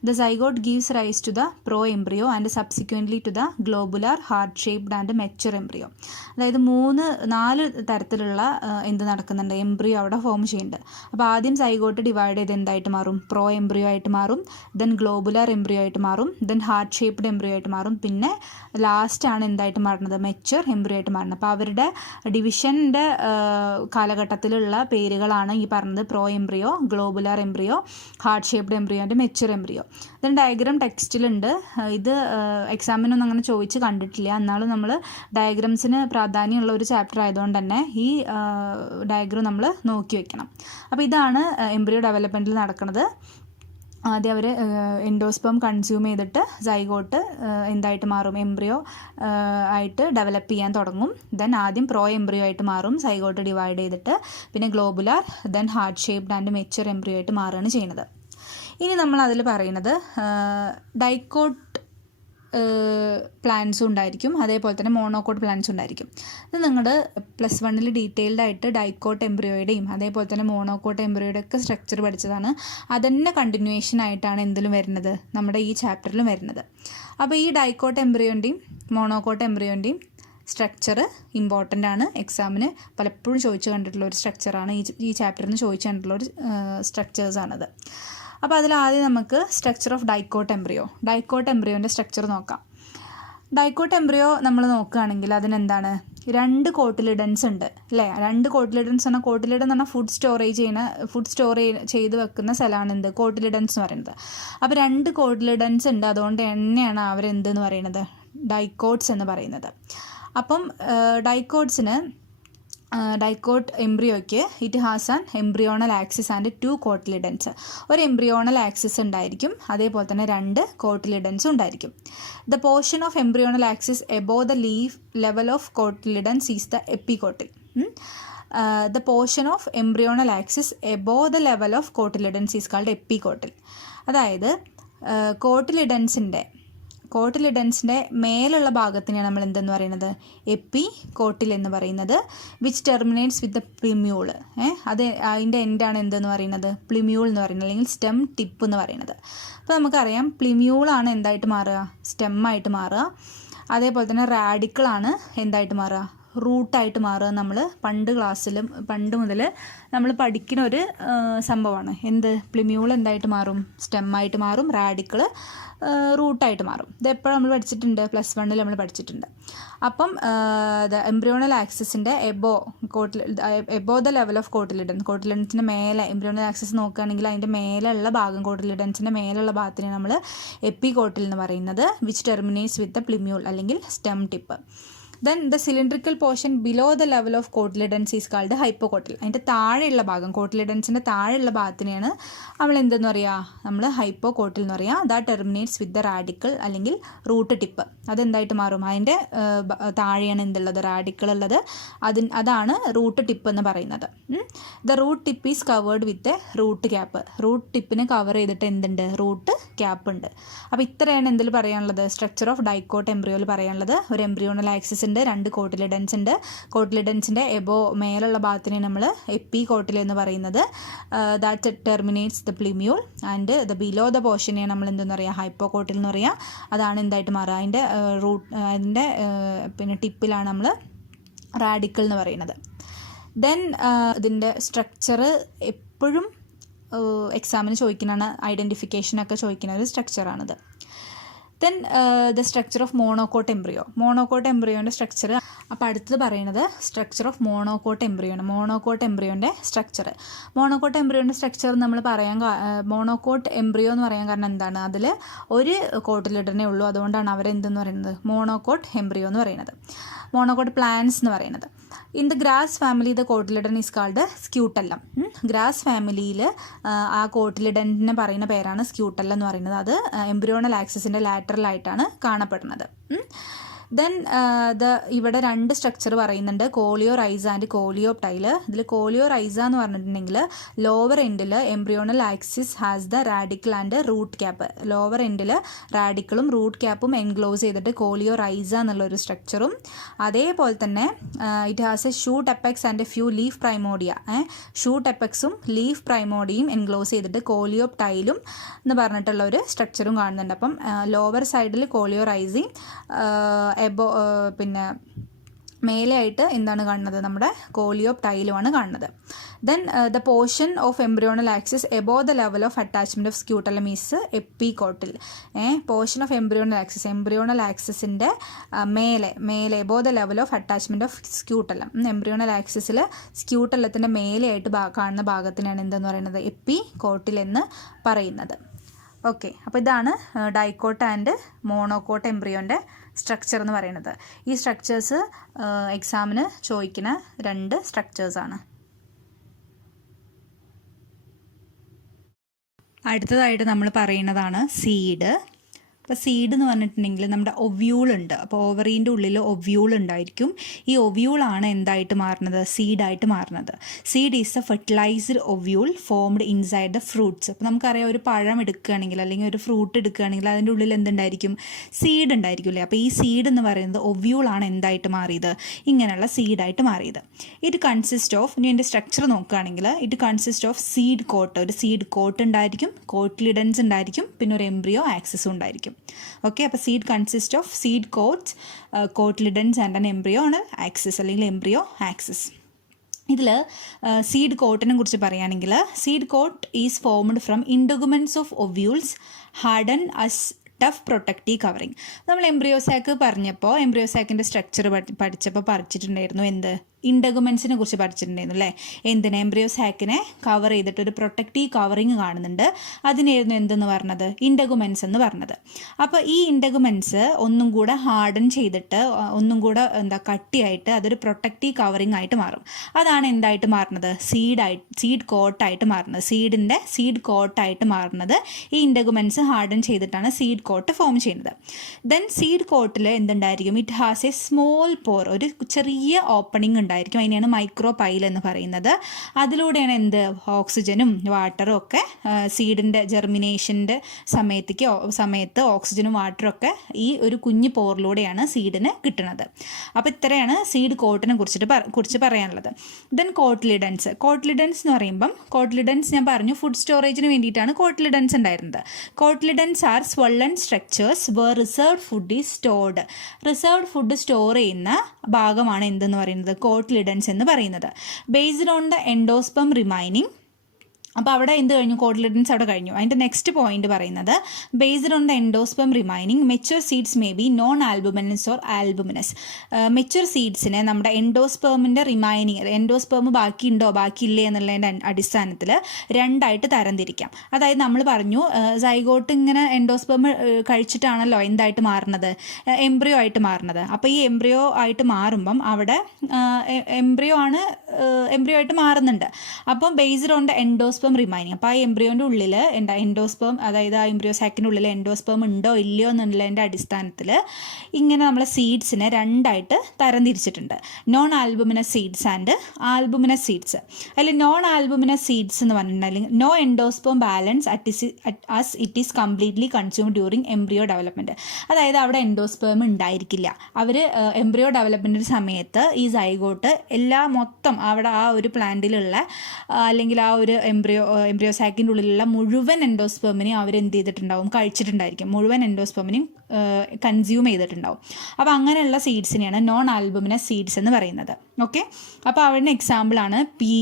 The zygote gives rise to the pro embryo and subsequently to the globular heart shaped and mature embryo. അതായത് 3-4 തരത്തിലുള്ള എന്ത് നടക്കുന്നുണ്ട്, എംബ്രിയോ അവിടെ ഫോം ചെയ്യുന്നുണ്ട്. അപ്പോൾ ആദ്യം സൈഗോട്ട് ഡിവൈഡ് ചെയ്ത് എന്തായിട്ട് മാറും, പ്രോ എംബ്രിയോ ആയിട്ട് മാറും, ദെൻ ഗ്ലോബുലാർ എംബ്രിയോ ആയിട്ട് മാറും, ദെൻ ഹാർട്ട് ഷേപ്ഡ് എംബ്രിയോ ആയിട്ട് മാറും, പിന്നെ ലാസ്റ്റാണ് എന്തായിട്ട് മാറുന്നത്, മെച്ചുർ എംബ്രിയോ ആയിട്ട് മാറുന്നത്. അപ്പോൾ അവരുടെ ഡിവിഷൻ്റെ കാലഘട്ടത്തിലുള്ള പേരുകളാണ് ഈ പറഞ്ഞത്, pro embryo, globular embryo, heart shaped embryo and mature embryo. ഇതിന് ഡയഗ്രാം ടെക്സ്റ്റിലുണ്ട്. ഇത് എക്സാമിനൊന്നും അങ്ങനെ ചോദിച്ച് കണ്ടിട്ടില്ല, എന്നാലും നമ്മൾ ഡയഗ്രാംസിന് പ്രാധാന്യമുള്ള ഒരു ചാപ്റ്റർ ആയതുകൊണ്ട് തന്നെ ഈ ഡയഗ്രാം നമ്മൾ നോക്കി വെക്കണം. അപ്പോൾ ഇതാണ് എംബ്രിയോ ഡെവലപ്മെൻറ്റിൽ നടക്കുന്നത്. ആദ്യം അവർ എൻഡോസ്പേം കൺസ്യൂം ചെയ്തിട്ട് സൈഗോട്ട് എന്തായിട്ട് മാറും, എംബ്രിയോ ആയിട്ട് ഡെവലപ്പ് ചെയ്യാൻ തുടങ്ങും. ദെൻ ആദ്യം പ്രോ എംബ്രിയോ ആയിട്ട് മാറും, സൈഗോട്ട് ഡിവൈഡ് ചെയ്തിട്ട്, പിന്നെ globular, then heart shaped and mature embryo ആയിട്ട് മാറുകയാണ് ചെയ്യുന്നത്. ഇനി നമ്മൾ അതിൽ പറയുന്നത് ഡൈക്കോട്ട് പ്ലാന്റ്സും ഉണ്ടായിരിക്കും, അതേപോലെ തന്നെ മോണോക്കോട്ട് പ്ലാന്റ്സും ഉണ്ടായിരിക്കും. ഇത് നിങ്ങളുടെ +1 ഡീറ്റെയിൽഡ് ആയിട്ട് ഡൈക്കോട്ട് എംബ്രിയോയുടെയും അതേപോലെ തന്നെ മോണോക്കോട്ട് എംബ്രിയോയുടെ ഒക്കെ സ്ട്രക്ചർ പഠിച്ചതാണ്. അതന്നെ കണ്ടിന്യൂവേഷൻ ആയിട്ടാണ് എന്തിലും വരുന്നത്, നമ്മുടെ ഈ ചാപ്റ്ററിലും വരുന്നത്. അപ്പോൾ ഈ ഡൈക്കോട്ട് എംബ്രിയോൻ്റെയും മോണോക്കോട്ട് എംബ്രിയോൻ്റെയും സ്ട്രക്ചർ ഇമ്പോർട്ടൻ്റ് ആണ്, എക്സാമിന് പലപ്പോഴും ചോദിച്ചു കണ്ടിട്ടുള്ള ഒരു സ്ട്രക്ചറാണ്, ഈ ചാപ്റ്ററിൽ നിന്ന് ചോദിച്ചു കണ്ടിട്ടുള്ള ഒരു സ്ട്രക്ചേഴ്സാണത്. അപ്പോൾ അതിലാദ്യം നമുക്ക് സ്ട്രക്ചർ ഓഫ് ഡൈക്കോട്ട് എംബ്രിയോൻ്റെ സ്ട്രക്ചർ നോക്കാം. ഡൈക്കോട്ട് എംബ്രിയോ നമ്മൾ നോക്കുകയാണെങ്കിൽ അതിനെന്താണ്, 2 കോട്ടിലിഡൻസ് ഉണ്ട് അല്ലേ. 2 കോട്ടിലിഡൻസ് പറഞ്ഞാൽ, കോട്ടിലിഡൻ എന്ന് പറഞ്ഞാൽ ഫുഡ് സ്റ്റോർ ചെയ്ത് വെക്കുന്ന സ്ഥലമാണ് എന്ത്, കോട്ടിലിഡൻസ് എന്ന് പറയുന്നത്. അപ്പോൾ 2 കോട്ടിലിഡൻസ് ഉണ്ട്, അതുകൊണ്ട് തന്നെയാണ് അവരെന്തെന്ന് പറയുന്നത്, ഡൈക്കോട്ട്സ് എന്ന് പറയുന്നത്. അപ്പം ഡൈക്കോട്ട് എംബ്രിയോയ്ക്ക് it has an embryonal axis and 2 cotyledons. ഒരു എംബ്രിയോണൽ ആക്സിസ് ഉണ്ടായിരിക്കും, അതേപോലെ തന്നെ 2 കോട്ടിലിഡൻസ് ഉണ്ടായിരിക്കും. The portion of embryonal axis above the level of cotyledons is the epicotyl. The portion of embryonal axis above the level of cotyledons is called epicotyl. അതായത് കോട്ടിലിഡൻസിൻ്റെ മേലുള്ള ഭാഗത്തിനെയാണ് നമ്മൾ എന്തെന്ന് പറയുന്നത്, എപ്പി കോട്ടിൽ എന്ന് പറയുന്നത്. Which terminates with the plumule. അതിൻ്റെ എൻഡാണ് എന്തെന്ന് പറയുന്നത്, പ്ലിമ്യൂൾ എന്ന് പറയുന്നത്, അല്ലെങ്കിൽ സ്റ്റെം ടിപ്പ് എന്ന് പറയുന്നത്. അപ്പോൾ നമുക്കറിയാം പ്ലിമ്യൂളാണ് എന്തായിട്ട് മാറുക, സ്റ്റെമ്മായിട്ട് മാറുക. അതേപോലെ തന്നെ റാഡിക്കിളാണ് എന്തായിട്ട് മാറുക, റൂട്ടായിട്ട് മാറുക നമ്മൾ പണ്ട് മുതൽ നമ്മൾ പഠിക്കുന്ന ഒരു സംഭവമാണ്. എന്ത്? പ്ലിമ്യൂൾ എന്തായിട്ട് മാറും? സ്റ്റെമ്മായിട്ട് മാറും. റാഡിക്കിൾ റൂട്ടായിട്ട് മാറും. ഇതെപ്പോഴും നമ്മൾ പഠിച്ചിട്ടുണ്ട്, +1 നമ്മൾ പഠിച്ചിട്ടുണ്ട്. അപ്പം എംബ്രിയോണൽ ആക്സിസിൻ്റെ എബോ ദ ലെവൽ ഓഫ് കോട്ടിലിഡൻസിൻ്റെ മേലെ എംബ്രിയോണൽ ആക്സിസ് നോക്കുകയാണെങ്കിൽ അതിൻ്റെ മേലുള്ള ഭാഗം, കോട്ടിലിഡൻസിൻ്റെ മേലുള്ള ഭാഗത്തിന് നമ്മൾ എപ്പികോട്ടിൽ എന്ന് പറയുന്നത്, which terminates with the plumule അല്ലെങ്കിൽ stem tip. Then the cylindrical portion below the level of cotyledons is called hypocotyl. അതിൻ്റെ താഴെയുള്ള ഭാഗം, കോട്ടിലിഡൻസിൻ്റെ താഴെയുള്ള ഭാഗത്തിനെയാണ് നമ്മൾ എന്തെന്ന് പറയുക? നമ്മൾ ഹൈപ്പോകോട്ടിൽ എന്ന് പറയുക. That terminates with the radical അല്ലെങ്കിൽ റൂട്ട് ടിപ്പ്. അതെന്തായിട്ട് മാറും? അതിൻ്റെ താഴെയാണ് എന്തുള്ളത്? റാഡിക്കിൾ ഉള്ളത്. അതാണ് റൂട്ട് ടിപ്പ് എന്ന് പറയുന്നത്. The root tip is covered with root cap. Root ടിപ്പിനെ കവർ ചെയ്തിട്ട് എന്തുണ്ട്? റൂട്ട് ക്യാപ്പ് ഉണ്ട്. അപ്പോൾ ഇത്രയാണ് എന്തിൽ പറയാനുള്ളത്? സ്ട്രക്ചർ ഓഫ് ഡൈക്കോട്ട് എംബ്രിയോയിൽ പറയാനുള്ളത്. ഒരു എംബ്രിയോണൽ ആക്സിസ് ഉണ്ട്, 2 കോട്ടിലിഡൻസ് ഉണ്ട്. കോട്ടിലിഡൻസിൻ്റെ മേലുള്ള ഭാഗത്തിനെ നമ്മൾ എപ്പികോട്ടിൽ എന്ന് പറയുന്നത്. That terminates the plumule and the below the പോർഷനെ നമ്മൾ എന്തെന്ന് പറയുക? ഹൈപ്പോകോട്ടിൽ എന്ന് പറയുക. അതാണ് എന്തായിട്ട് മാറുക? അതിൻ്റെ പിന്നെ ടിപ്പിലാണ് നമ്മൾ റാഡിക്കിൾ എന്ന് പറയുന്നത്. ദെൻ ഇതിൻ്റെ സ്ട്രക്ചർ എപ്പോഴും എക്സാമിന് ചോദിക്കുന്നതാണ്, ഐഡൻറ്റിഫിക്കേഷനൊക്കെ ചോദിക്കുന്ന ഒരു സ്ട്രക്ചറാണിത്. Then the structure of monocot embryo. Monocot എംബ്രിയോൻ്റെ സ്ട്രക്ചർ. അപ്പോൾ അടുത്തത് പറയുന്നത് സ്ട്രക്ചർ ഓഫ് മോണോകോട്ട് എംബ്രിയോയാണ്. മോണോകോട്ട് എംബ്രിയോൻ്റെ സ്ട്രക്ചർ. മോണോകോട്ട് എംബ്രിയോൻ്റെ സ്ട്രക്ചർ നമ്മൾ മോണോകോട്ട് എംബ്രിയോ എന്ന് പറയാൻ കാരണം എന്താണ്? അതിൽ ഒരു കോട്ടിലിഡനേ ഉള്ളൂ. അതുകൊണ്ടാണ് അവരെന്തെന്ന് പറയുന്നത്? മോണോകോട്ട് എംബ്രിയോ എന്ന് പറയുന്നത്. മോണോകോട്ട് പ്ലാന്റ്സ് എന്ന് പറയുന്നത്. In the grass family the cotyledon is called scutellum. Grass ഫാമിലിയിൽ ആ കോട്ടിലിഡൻറ്റിനെ പറയുന്ന പേരാണ് സ്ക്യൂട്ടല്ലം എന്ന് പറയുന്നത്. അത് എംബ്രിയോണൽ ആക്സിസിൻ്റെ ലാറ്ററലായിട്ടാണ് കാണപ്പെടുന്നത്. ദെൻ ഇവിടെ 2 സ്ട്രക്ചർ പറയുന്നുണ്ട്, കോളിയോ റൈസ ആൻഡ് കോളിയോപ്റ്റൈൽ. ഇതിൽ കോളിയോ റൈസ എന്ന് പറഞ്ഞിട്ടുണ്ടെങ്കിൽ ലോവർ എൻഡിൽ embryonal axis has the radicle and root cap. Lower എൻഡിൽ റാഡിക്കിളും റൂട്ട് ക്യാപ്പും എൻക്ലോസ് ചെയ്തിട്ട് കോളിയോ റൈസ എന്നുള്ളൊരു സ്ട്രക്ചറും, അതേപോലെ തന്നെ it has a shoot apex and a few leaf primordia. Shoot എപ്പെക്സും ലീഫ് പ്രൈമോഡിയും എൻക്ലോസ് ചെയ്തിട്ട് കോളിയോപ്റ്റൈലും എന്ന് പറഞ്ഞിട്ടുള്ള ഒരു സ്ട്രക്ചറും കാണുന്നുണ്ട്. അപ്പം ലോവർ സൈഡിൽ കോളിയോ റൈസി, പിന്നെ മേലെയായിട്ട് എന്താണ് കാണുന്നത്? നമ്മുടെ കോളിയോപ്റ്റൈലുമാണ് കാണുന്നത്. Then the portion of embryonal axis above the level of attachment of scutellum is epicotyl. Portion of embryonal ആക്സിസിൻ്റെ മേലെ above the level of attachment of scutellum. Embryonal ആക്സിസിൽ സ്ക്യൂട്ടലത്തിൻ്റെ മേലെയായിട്ട് കാണുന്ന ഭാഗത്തിനാണ് എന്തെന്ന് പറയുന്നത്? എപ്പികോട്ടിൽ എന്ന് പറയുന്നത്. ഓക്കെ, അപ്പോൾ ഇതാണ് ഡൈക്കോട്ട് ആൻഡ് മോണോകോട്ട് എംബ്രിയോൻ്റെ സ്ട്രക്ചർ എന്ന് പറയുന്നത്. ഈ സ്ട്രക്ചേഴ്സ് എക്സാമിന് ചോദിക്കുന്ന 2 സ്ട്രക്ചേഴ്സാണ്. അടുത്തതായിട്ട് നമ്മൾ പറയുന്നതാണ് സീഡ്. അപ്പോൾ സീഡ് എന്ന് പറഞ്ഞിട്ടുണ്ടെങ്കിൽ നമ്മുടെ ഒവ്യൂളുണ്ട്. അപ്പോൾ ഓവറീൻ്റെ ഉള്ളിൽ ഒവ്യൂൾ ഉണ്ടായിരിക്കും. ഈ ഒവ്യൂളാണ് എന്തായിട്ട് മാറുന്നത്? സീഡായിട്ട് മാറുന്നത്. Seed is A fertilised ovule formed inside the fruits. അപ്പോൾ നമുക്കറിയാം, ഒരു പഴം എടുക്കുകയാണെങ്കിൽ അല്ലെങ്കിൽ ഒരു ഫ്രൂട്ട് എടുക്കുകയാണെങ്കിൽ അതിൻ്റെ ഉള്ളിൽ എന്തുണ്ടായിരിക്കും? സീഡ് ഉണ്ടായിരിക്കും അല്ലേ? അപ്പോൾ ഈ സീഡ് എന്ന് പറയുന്നത് ഒവ്യൂളാണ് എന്തായിട്ട് മാറിയത്? ഇങ്ങനെയുള്ള സീഡായിട്ട് മാറിയത്. ഇറ്റ് കൺസിസ്റ്റ് ഓഫ്, ഇനി എൻ്റെ സ്ട്രക്ചർ നോക്കുകയാണെങ്കിൽ it consist of seed coat. ഒരു സീഡ് കോട്ട് ഉണ്ടായിരിക്കും, കോട്ടിലിഡൻസ് ഉണ്ടായിരിക്കും, പിന്നെ ഒരു എംബ്രിയോ ആക്സിസും ഉണ്ടായിരിക്കും. ഓക്കെ, അപ്പോൾ seed consist of seed coats, cotyledons and an embryonal axis അല്ലെങ്കിൽ എംബ്രിയോ ആക്സിസ്. ഇതിൽ സീഡ് കോട്ടിനെ കുറിച്ച് പറയുകയാണെങ്കിൽ seed coat is formed from integuments of ovules harden as tough protective covering. നമ്മൾ എംബ്രിയോസാക്ക് പറഞ്ഞപ്പോൾ എംബ്രിയോസാക്കിൻ്റെ സ്ട്രക്ചർ പഠിച്ചിട്ടുണ്ടായിരുന്നു. എന്ത്? ഇൻഡഗുമെൻസിനെ കുറിച്ച് പഠിച്ചിട്ടുണ്ടായിരുന്നു അല്ലേ? എന്തിന്? എംബ്രിയോസാക്കിനെ കവർ ചെയ്തിട്ട് ഒരു പ്രൊട്ടക്റ്റീവ് കവറിങ് കാണുന്നുണ്ട്. അതിനായിരുന്നു എന്തെന്ന് പറഞ്ഞത്? ഇൻഡഗുമെൻസ് എന്ന് പറഞ്ഞത്. അപ്പോൾ ഈ ഇൻഡഗുമെൻസ് ഒന്നും കൂടെ ഹാർഡൻ ചെയ്തിട്ട് കട്ടിയായിട്ട് അതൊരു പ്രൊട്ടക്റ്റീവ് കവറിങ് ആയിട്ട് മാറും. അതാണ് എന്തായിട്ട് മാറുന്നത്? സീഡ് കോട്ടായിട്ട് മാറുന്നത്. സീഡ് കോട്ടായിട്ട് മാറുന്നത് ഈ ഇൻഡഗുമെൻസ് ഹാർഡൻ ചെയ്തിട്ടാണ് സീഡ് കോട്ട് ഫോം ചെയ്യുന്നത്. ദെൻ സീഡ് കോട്ടിൽ എന്തുണ്ടായിരിക്കും? It has a small pore, ഒരു ചെറിയ ഓപ്പണിംഗ് ഉണ്ടായിരിക്കും. അതിനെയാണ് മൈക്രോപൈൽ എന്ന് പറയുന്നത്. അതിലൂടെയാണ് എന്ത് ഓക്സിജനും വാട്ടറും ഒക്കെ സീഡിൻ്റെ ജെർമിനേഷൻ്റെ സമയത്ത് ഓക്സിജനും വാട്ടറും ഒക്കെ ഈ ഒരു കുഞ്ഞു പോറിലൂടെയാണ് സീഡിന് കിട്ടുന്നത്. അപ്പോൾ ഇത്രയാണ് സീഡ് കോട്ടിനെ കുറിച്ച് പറയാനുള്ളത്. ദെൻ കോട്ട്ലിഡൻസ് എന്ന് പറയുമ്പം കോട്ട്ലിഡൻസ് ഞാൻ പറഞ്ഞു ഫുഡ് സ്റ്റോറേജിന് വേണ്ടിയിട്ടാണ് കോട്ട്ലിഡൻസ് ഉണ്ടായിരുന്നത്. Cotyledons are swollen structures where reserved food is stored. Reserved food store ചെയ്യുന്ന ഭാഗമാണ് എന്തെന്ന് പറയുന്നത് കോട്ട്ലിഡൻസ് എന്ന് പറയുന്നത്. Based on the endosperm remaining. അപ്പോൾ അവിടെ എന്ത് കഴിഞ്ഞു, കോട്ട്ലിഡൻസ് അവിടെ കഴിഞ്ഞു. അതിൻ്റെ നെക്സ്റ്റ് പോയിന്റ് പറയുന്നത് based on the endosperm remaining mature seeds may be non albuminous or albuminous. Mature സീഡ്സിനെ നമ്മുടെ എൻഡോസ്പേമിൻ്റെ എൻഡോസ്പേം ബാക്കിയില്ലേ എന്നുള്ളതിൻ്റെ അടിസ്ഥാനത്തിൽ രണ്ടായിട്ട് തരംതിരിക്കാം. അതായത് നമ്മൾ പറഞ്ഞു സൈഗോട്ട് ഇങ്ങനെ എൻഡോസ്പേം കഴിച്ചിട്ടാണല്ലോ എന്തായിട്ട് മാറുന്നത്, എംബ്രിയോ ആയിട്ട് മാറുന്നത്. അപ്പോൾ ഈ എംബ്രിയോ ആയിട്ട് മാറുമ്പം അവിടെ എംബ്രിയോ ആയിട്ട് മാറുന്നുണ്ട്. അപ്പം based on the endosperm remaining. അപ്പോൾ ആ എംബ്രിയോൻ്റെ ഉള്ളിൽ എൻഡോസ്പേം, അതായത് ആ എംബ്രിയോ സാക്കിൻ്റെ ഉള്ളിൽ എൻഡോസ്പേം ഉണ്ടോ ഇല്ലയോ എന്നുള്ളതിൻ്റെ അടിസ്ഥാനത്തിൽ ഇങ്ങനെ നമ്മൾ സീഡ്സിനെ രണ്ടായിട്ട് തരംതിരിച്ചിട്ടുണ്ട്. Non albuminous seeds and albuminous seeds. അതിൽ നോൺ ആൽബുമിനസ് സീഡ്സ് എന്ന് പറഞ്ഞിട്ടുണ്ടെങ്കിൽ no endosperm balance as it is completely consume during embryo development. അതായത് അവിടെ എൻഡോസ്പേം ഉണ്ടായിരിക്കില്ല. അവർ എംബ്രിയോ ഡെവലപ്മെൻറ്റിൻ്റെ സമയത്ത് ഈ സൈഗോട്ട് മൊത്തം അവിടെ ആ ഒരു പ്ലാന്റിലുള്ള അല്ലെങ്കിൽ ആ ഒരു എംബ്രിയോ സാക്കിൻ്റെ ഉള്ളിലുള്ള മുഴുവൻ എൻഡോസ്പെർമിനെയും അവരെന്ത് ചെയ്തിട്ടുണ്ടാവും, കഴിച്ചിട്ടുണ്ടായിരിക്കും. മുഴുവൻ എൻഡോസ്പെർമിനെയും കൺസ്യൂം ചെയ്തിട്ടുണ്ടാവും. അപ്പോൾ അങ്ങനെയുള്ള സീഡ്സിനെയാണ് നോൺ ആൽബുമിനസ് സീഡ്സ് എന്ന് പറയുന്നത്. ഓക്കെ, അപ്പോൾ അവരുടെ എക്സാമ്പിളാണ് പീ,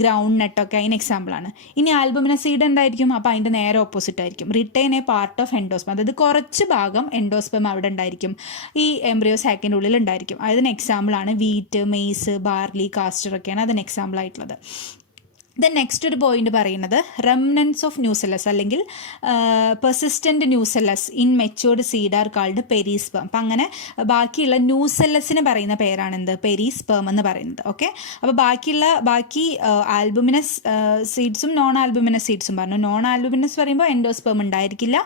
ഗ്രൗണ്ട് നട്ടൊക്കെ അതിന് എക്സാമ്പിളാണ്. ഇനി ആൽബുമിനസ് സീഡ് എന്തായിരിക്കും? അപ്പോൾ അതിൻ്റെ നേരെ ഓപ്പോസിറ്റ് ആയിരിക്കും. റിട്ടൈൻ എ പാർട്ട് ഓഫ് എൻഡോസ്പെം, അതായത് കുറച്ച് ഭാഗം എൻഡോസ്പെം അവിടെ ഉണ്ടായിരിക്കും, ഈ എംബ്രിയോ സാക്കിൻ്റെ ഉള്ളിൽ ഉണ്ടായിരിക്കും. അതിന് എക്സാമ്പിളാണ് വീറ്റ്, മെയ്സ്, ബാർലി, കാസ്റ്റർ ഒക്കെയാണ് അതിന് എക്സാമ്പിൾ ആയിട്ടുള്ളത്. ദെൻ നെക്സ്റ്റ് ഒരു പോയിന്റ് പറയുന്നത് റെമനൻസ് ഓഫ് ന്യൂസെല്ലസ് അല്ലെങ്കിൽ persistent nucellus in matured seed are called perisperm. അപ്പം അങ്ങനെ ബാക്കിയുള്ള ന്യൂസെല്ലസിന് പറയുന്ന പേരാണ് എന്ത്, പെരിസ്പേം എന്ന് പറയുന്നത്. ഓക്കെ, അപ്പോൾ ബാക്കി ആൽബുമിനസ് സീഡ്സും നോൺ ആൽബുമിനസ് സീഡ്സും പറഞ്ഞു. നോൺ ആൽബുമിനസ് പറയുമ്പോൾ എൻഡോസ്പേം ഉണ്ടായിരിക്കില്ല,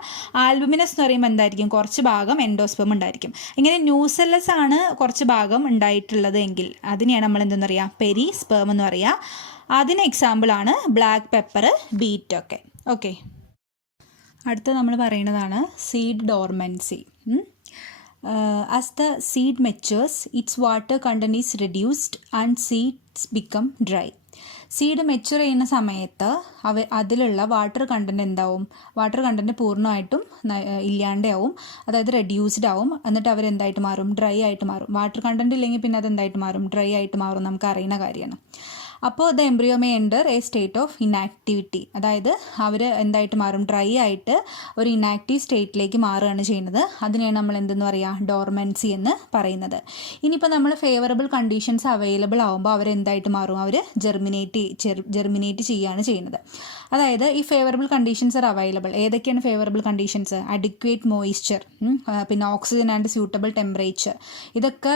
ആൽബുമിനസ് എന്ന് പറയുമ്പോൾ എന്തായിരിക്കും, കുറച്ച് ഭാഗം എൻഡോസ്പേം ഉണ്ടായിരിക്കും. ഇങ്ങനെ ന്യൂസെല്ലസ് ആണ് കുറച്ച് ഭാഗം ഉണ്ടായിട്ടുള്ളത് എങ്കിൽ അതിനെയാണ് നമ്മൾ എന്തെന്ന് പറയുക, പെരിസ്പേം എന്ന് പറയുക. അതിന് എക്സാമ്പിളാണ് ബ്ലാക്ക് പെപ്പർ, ബീറ്റ് ഒക്കെ. ഓക്കെ, അടുത്ത നമ്മൾ പറയുന്നതാണ് seed dormancy. As the seed matures its water content is reduced and seeds become dry. Seed mature ചെയ്യുന്ന സമയത്ത് അതിലുള്ള വാട്ടർ കണ്ടൻറ്റ് എന്താവും, വാട്ടർ കണ്ടൻറ്റ് പൂർണ്ണമായിട്ടും ഇല്ലാണ്ടാവും, അതായത് റെഡ്യൂസ്ഡ് ആവും. എന്നിട്ട് അവരെന്തായിട്ട് മാറും, ഡ്രൈ ആയിട്ട് മാറും. വാട്ടർ കണ്ടൻറ്റ് ഇല്ലെങ്കിൽ പിന്നെ അതെന്തായിട്ട് മാറും, ഡ്രൈ ആയിട്ട് മാറും. നമുക്ക് അറിയുന്ന കാര്യമാണ്. അപ്പോൾ the embryo may enter A state of inactivity, അതായത് അവർ എന്തായിട്ട് മാറും, ഡ്രൈ ആയിട്ട് ഒരു ഇനാക്റ്റീവ് സ്റ്റേറ്റിലേക്ക് മാറുകയാണ് ചെയ്യുന്നത്. അതിനെയാണ് നമ്മൾ എന്തെന്ന് പറയുക, ഡോർമൻസി എന്ന് പറയുന്നത്. ഇനിയിപ്പോൾ നമ്മൾ ഫേവറബിൾ കണ്ടീഷൻസ് അവൈലബിൾ ആകുമ്പോൾ അവരെന്തായിട്ട് മാറും, അവർ ജെർമിനേറ്റ് ചെയ്യുകയാണ് ചെയ്യുന്നത്. അതായത് ഈ ഫേവറബിൾ കണ്ടീഷൻസ് ആർ അവൈലബിൾ. ഏതൊക്കെയാണ് ഫേവറബിൾ കണ്ടീഷൻസ്? അഡിക്വേറ്റ് മോയ്സ്ചർ, പിന്നെ ഓക്സിജൻ ആൻഡ് സ്യൂട്ടബിൾ ടെമ്പറേച്ചർ. ഇതൊക്കെ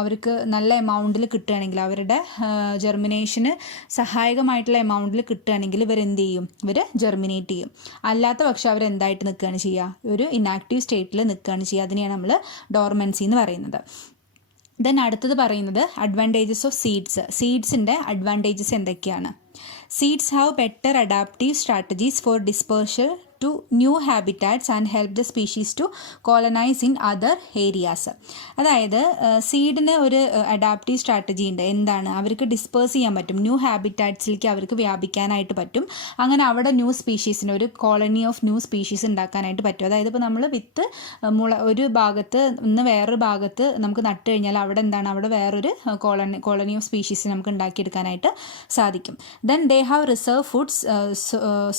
അവർക്ക് നല്ല എമൗണ്ടിൽ കിട്ടുകയാണെങ്കിൽ, അവരുടെ ജെർമിനേഷന് സഹായകമായിട്ടുള്ള എമൗണ്ടിൽ കിട്ടുകയാണെങ്കിൽ ഇവരെന്ത് ചെയ്യും, ഇവർ ജെർമിനേറ്റ് ചെയ്യും. അല്ലാത്ത പക്ഷേ അവരെന്തായിട്ട് നിൽക്കുകയാണ് ചെയ്യുക, ഒരു ഇനാക്റ്റീവ് സ്റ്റേറ്റിൽ നിൽക്കുകയാണ് ചെയ്യുക. അതിനെയാണ് നമ്മൾ ഡോർമൻസി എന്ന് പറയുന്നത്. ദെൻ അടുത്തത് പറയുന്നത് അഡ്വാൻറ്റേജസ് ഓഫ് സീഡ്സ്. സീഡ്സിൻ്റെ അഡ്വാൻറ്റേജസ് എന്തൊക്കെയാണ്? Seeds have better adaptive strategies for dispersal to new habitats and help the species to colonise in other areas. അതായത് സീഡിന് ഒരു അഡാപ്റ്റീവ് സ്ട്രാറ്റജി ഉണ്ട്. എന്താണ്? അവർക്ക് ഡിസ്പേഴ്സ് ചെയ്യാൻ പറ്റും, ന്യൂ ഹാബിറ്റാറ്റ്സിലേക്ക് അവർക്ക് വ്യാപിക്കാനായിട്ട് പറ്റും. അങ്ങനെ അവിടെ ന്യൂ സ്പീഷീസിന് ഒരു കോളനി ഓഫ് ന്യൂ സ്പീഷീസ് ഉണ്ടാക്കാനായിട്ട് പറ്റും. അതായത് ഇപ്പോൾ നമ്മൾ വിത്ത് ഒരു ഭാഗത്ത് നിന്ന് വേറൊരു ഭാഗത്ത് നമുക്ക് നട്ട് കഴിഞ്ഞാൽ അവിടെ എന്താണ്, അവിടെ വേറൊരു കോളനി ഓഫ് സ്പീഷീസ് നമുക്ക് ഉണ്ടാക്കിയെടുക്കാനായിട്ട് സാധിക്കും. Then they have reserve foods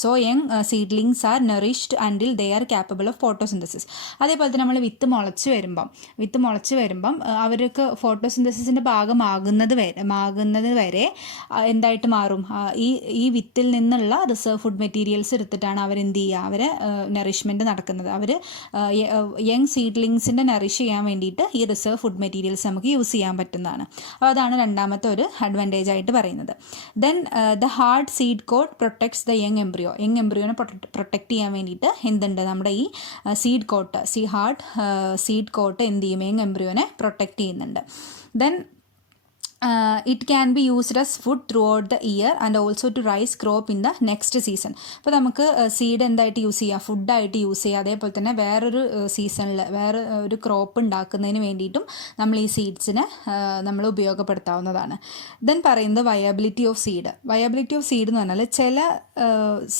so young seedlings are nourished until they are capable of photosynthesis. അതേപോലെ തന്നെ നമ്മൾ വിത്ത് മുളച്ച് വരുമ്പം അവർക്ക് ഫോട്ടോസിന്തസിൻ്റെ ഭാഗമാകുന്നത് വരെ എന്തായിട്ട് മാറും, ഈ വിത്തിൽ നിന്നുള്ള റിസർവ് ഫുഡ് മെറ്റീരിയൽസ് എടുത്തിട്ടാണ് അവരെന്ത് ചെയ്യുക, അവരെ നറിഷ്മെൻറ്റ് നടക്കുന്നത്. അവർ യങ് സീഡ്ലിങ്സിൻ്റെ നറിഷ് ചെയ്യാൻ വേണ്ടിയിട്ട് ഈ റിസർവ് ഫുഡ് മെറ്റീരിയൽസ് നമുക്ക് യൂസ് ചെയ്യാൻ പറ്റുന്നതാണ്. അപ്പോൾ അതാണ് രണ്ടാമത്തെ ഒരു അഡ്വാൻറ്റേജ് ആയിട്ട് പറയുന്നത്. Then the hard seed coat protects the young എംബ്രിയോനെ പ്രൊട്ടക്ട് ചെയ്യാൻ വേണ്ടിയിട്ട് എന്തുണ്ട്, നമ്മുടെ ഈ ഹാർഡ് സീഡ് കോട്ട് എന്ത് ചെയ്യും, യങ് എംബ്രിയോനെ പ്രൊട്ടക്ട് ചെയ്യുന്നുണ്ട്. Then it can be used as food throughout the year and also to raise crop in the next season. അപ്പോൾ നമുക്ക് സീഡ് എന്തായിട്ട് യൂസ് ചെയ്യാം, ഫുഡായിട്ട് യൂസ് ചെയ്യാം. അതേപോലെ തന്നെ വേറൊരു സീസണിൽ വേറെ ഒരു ക്രോപ്പ് ഉണ്ടാക്കുന്നതിന് വേണ്ടിയിട്ടും നമ്മൾ ഈ സീഡ്സിനെ നമ്മൾ ഉപയോഗപ്പെടുത്താവുന്നതാണ്. ദെൻ പറയുന്നത് viability of seed. Viability of seed എന്ന് പറഞ്ഞാൽ ചില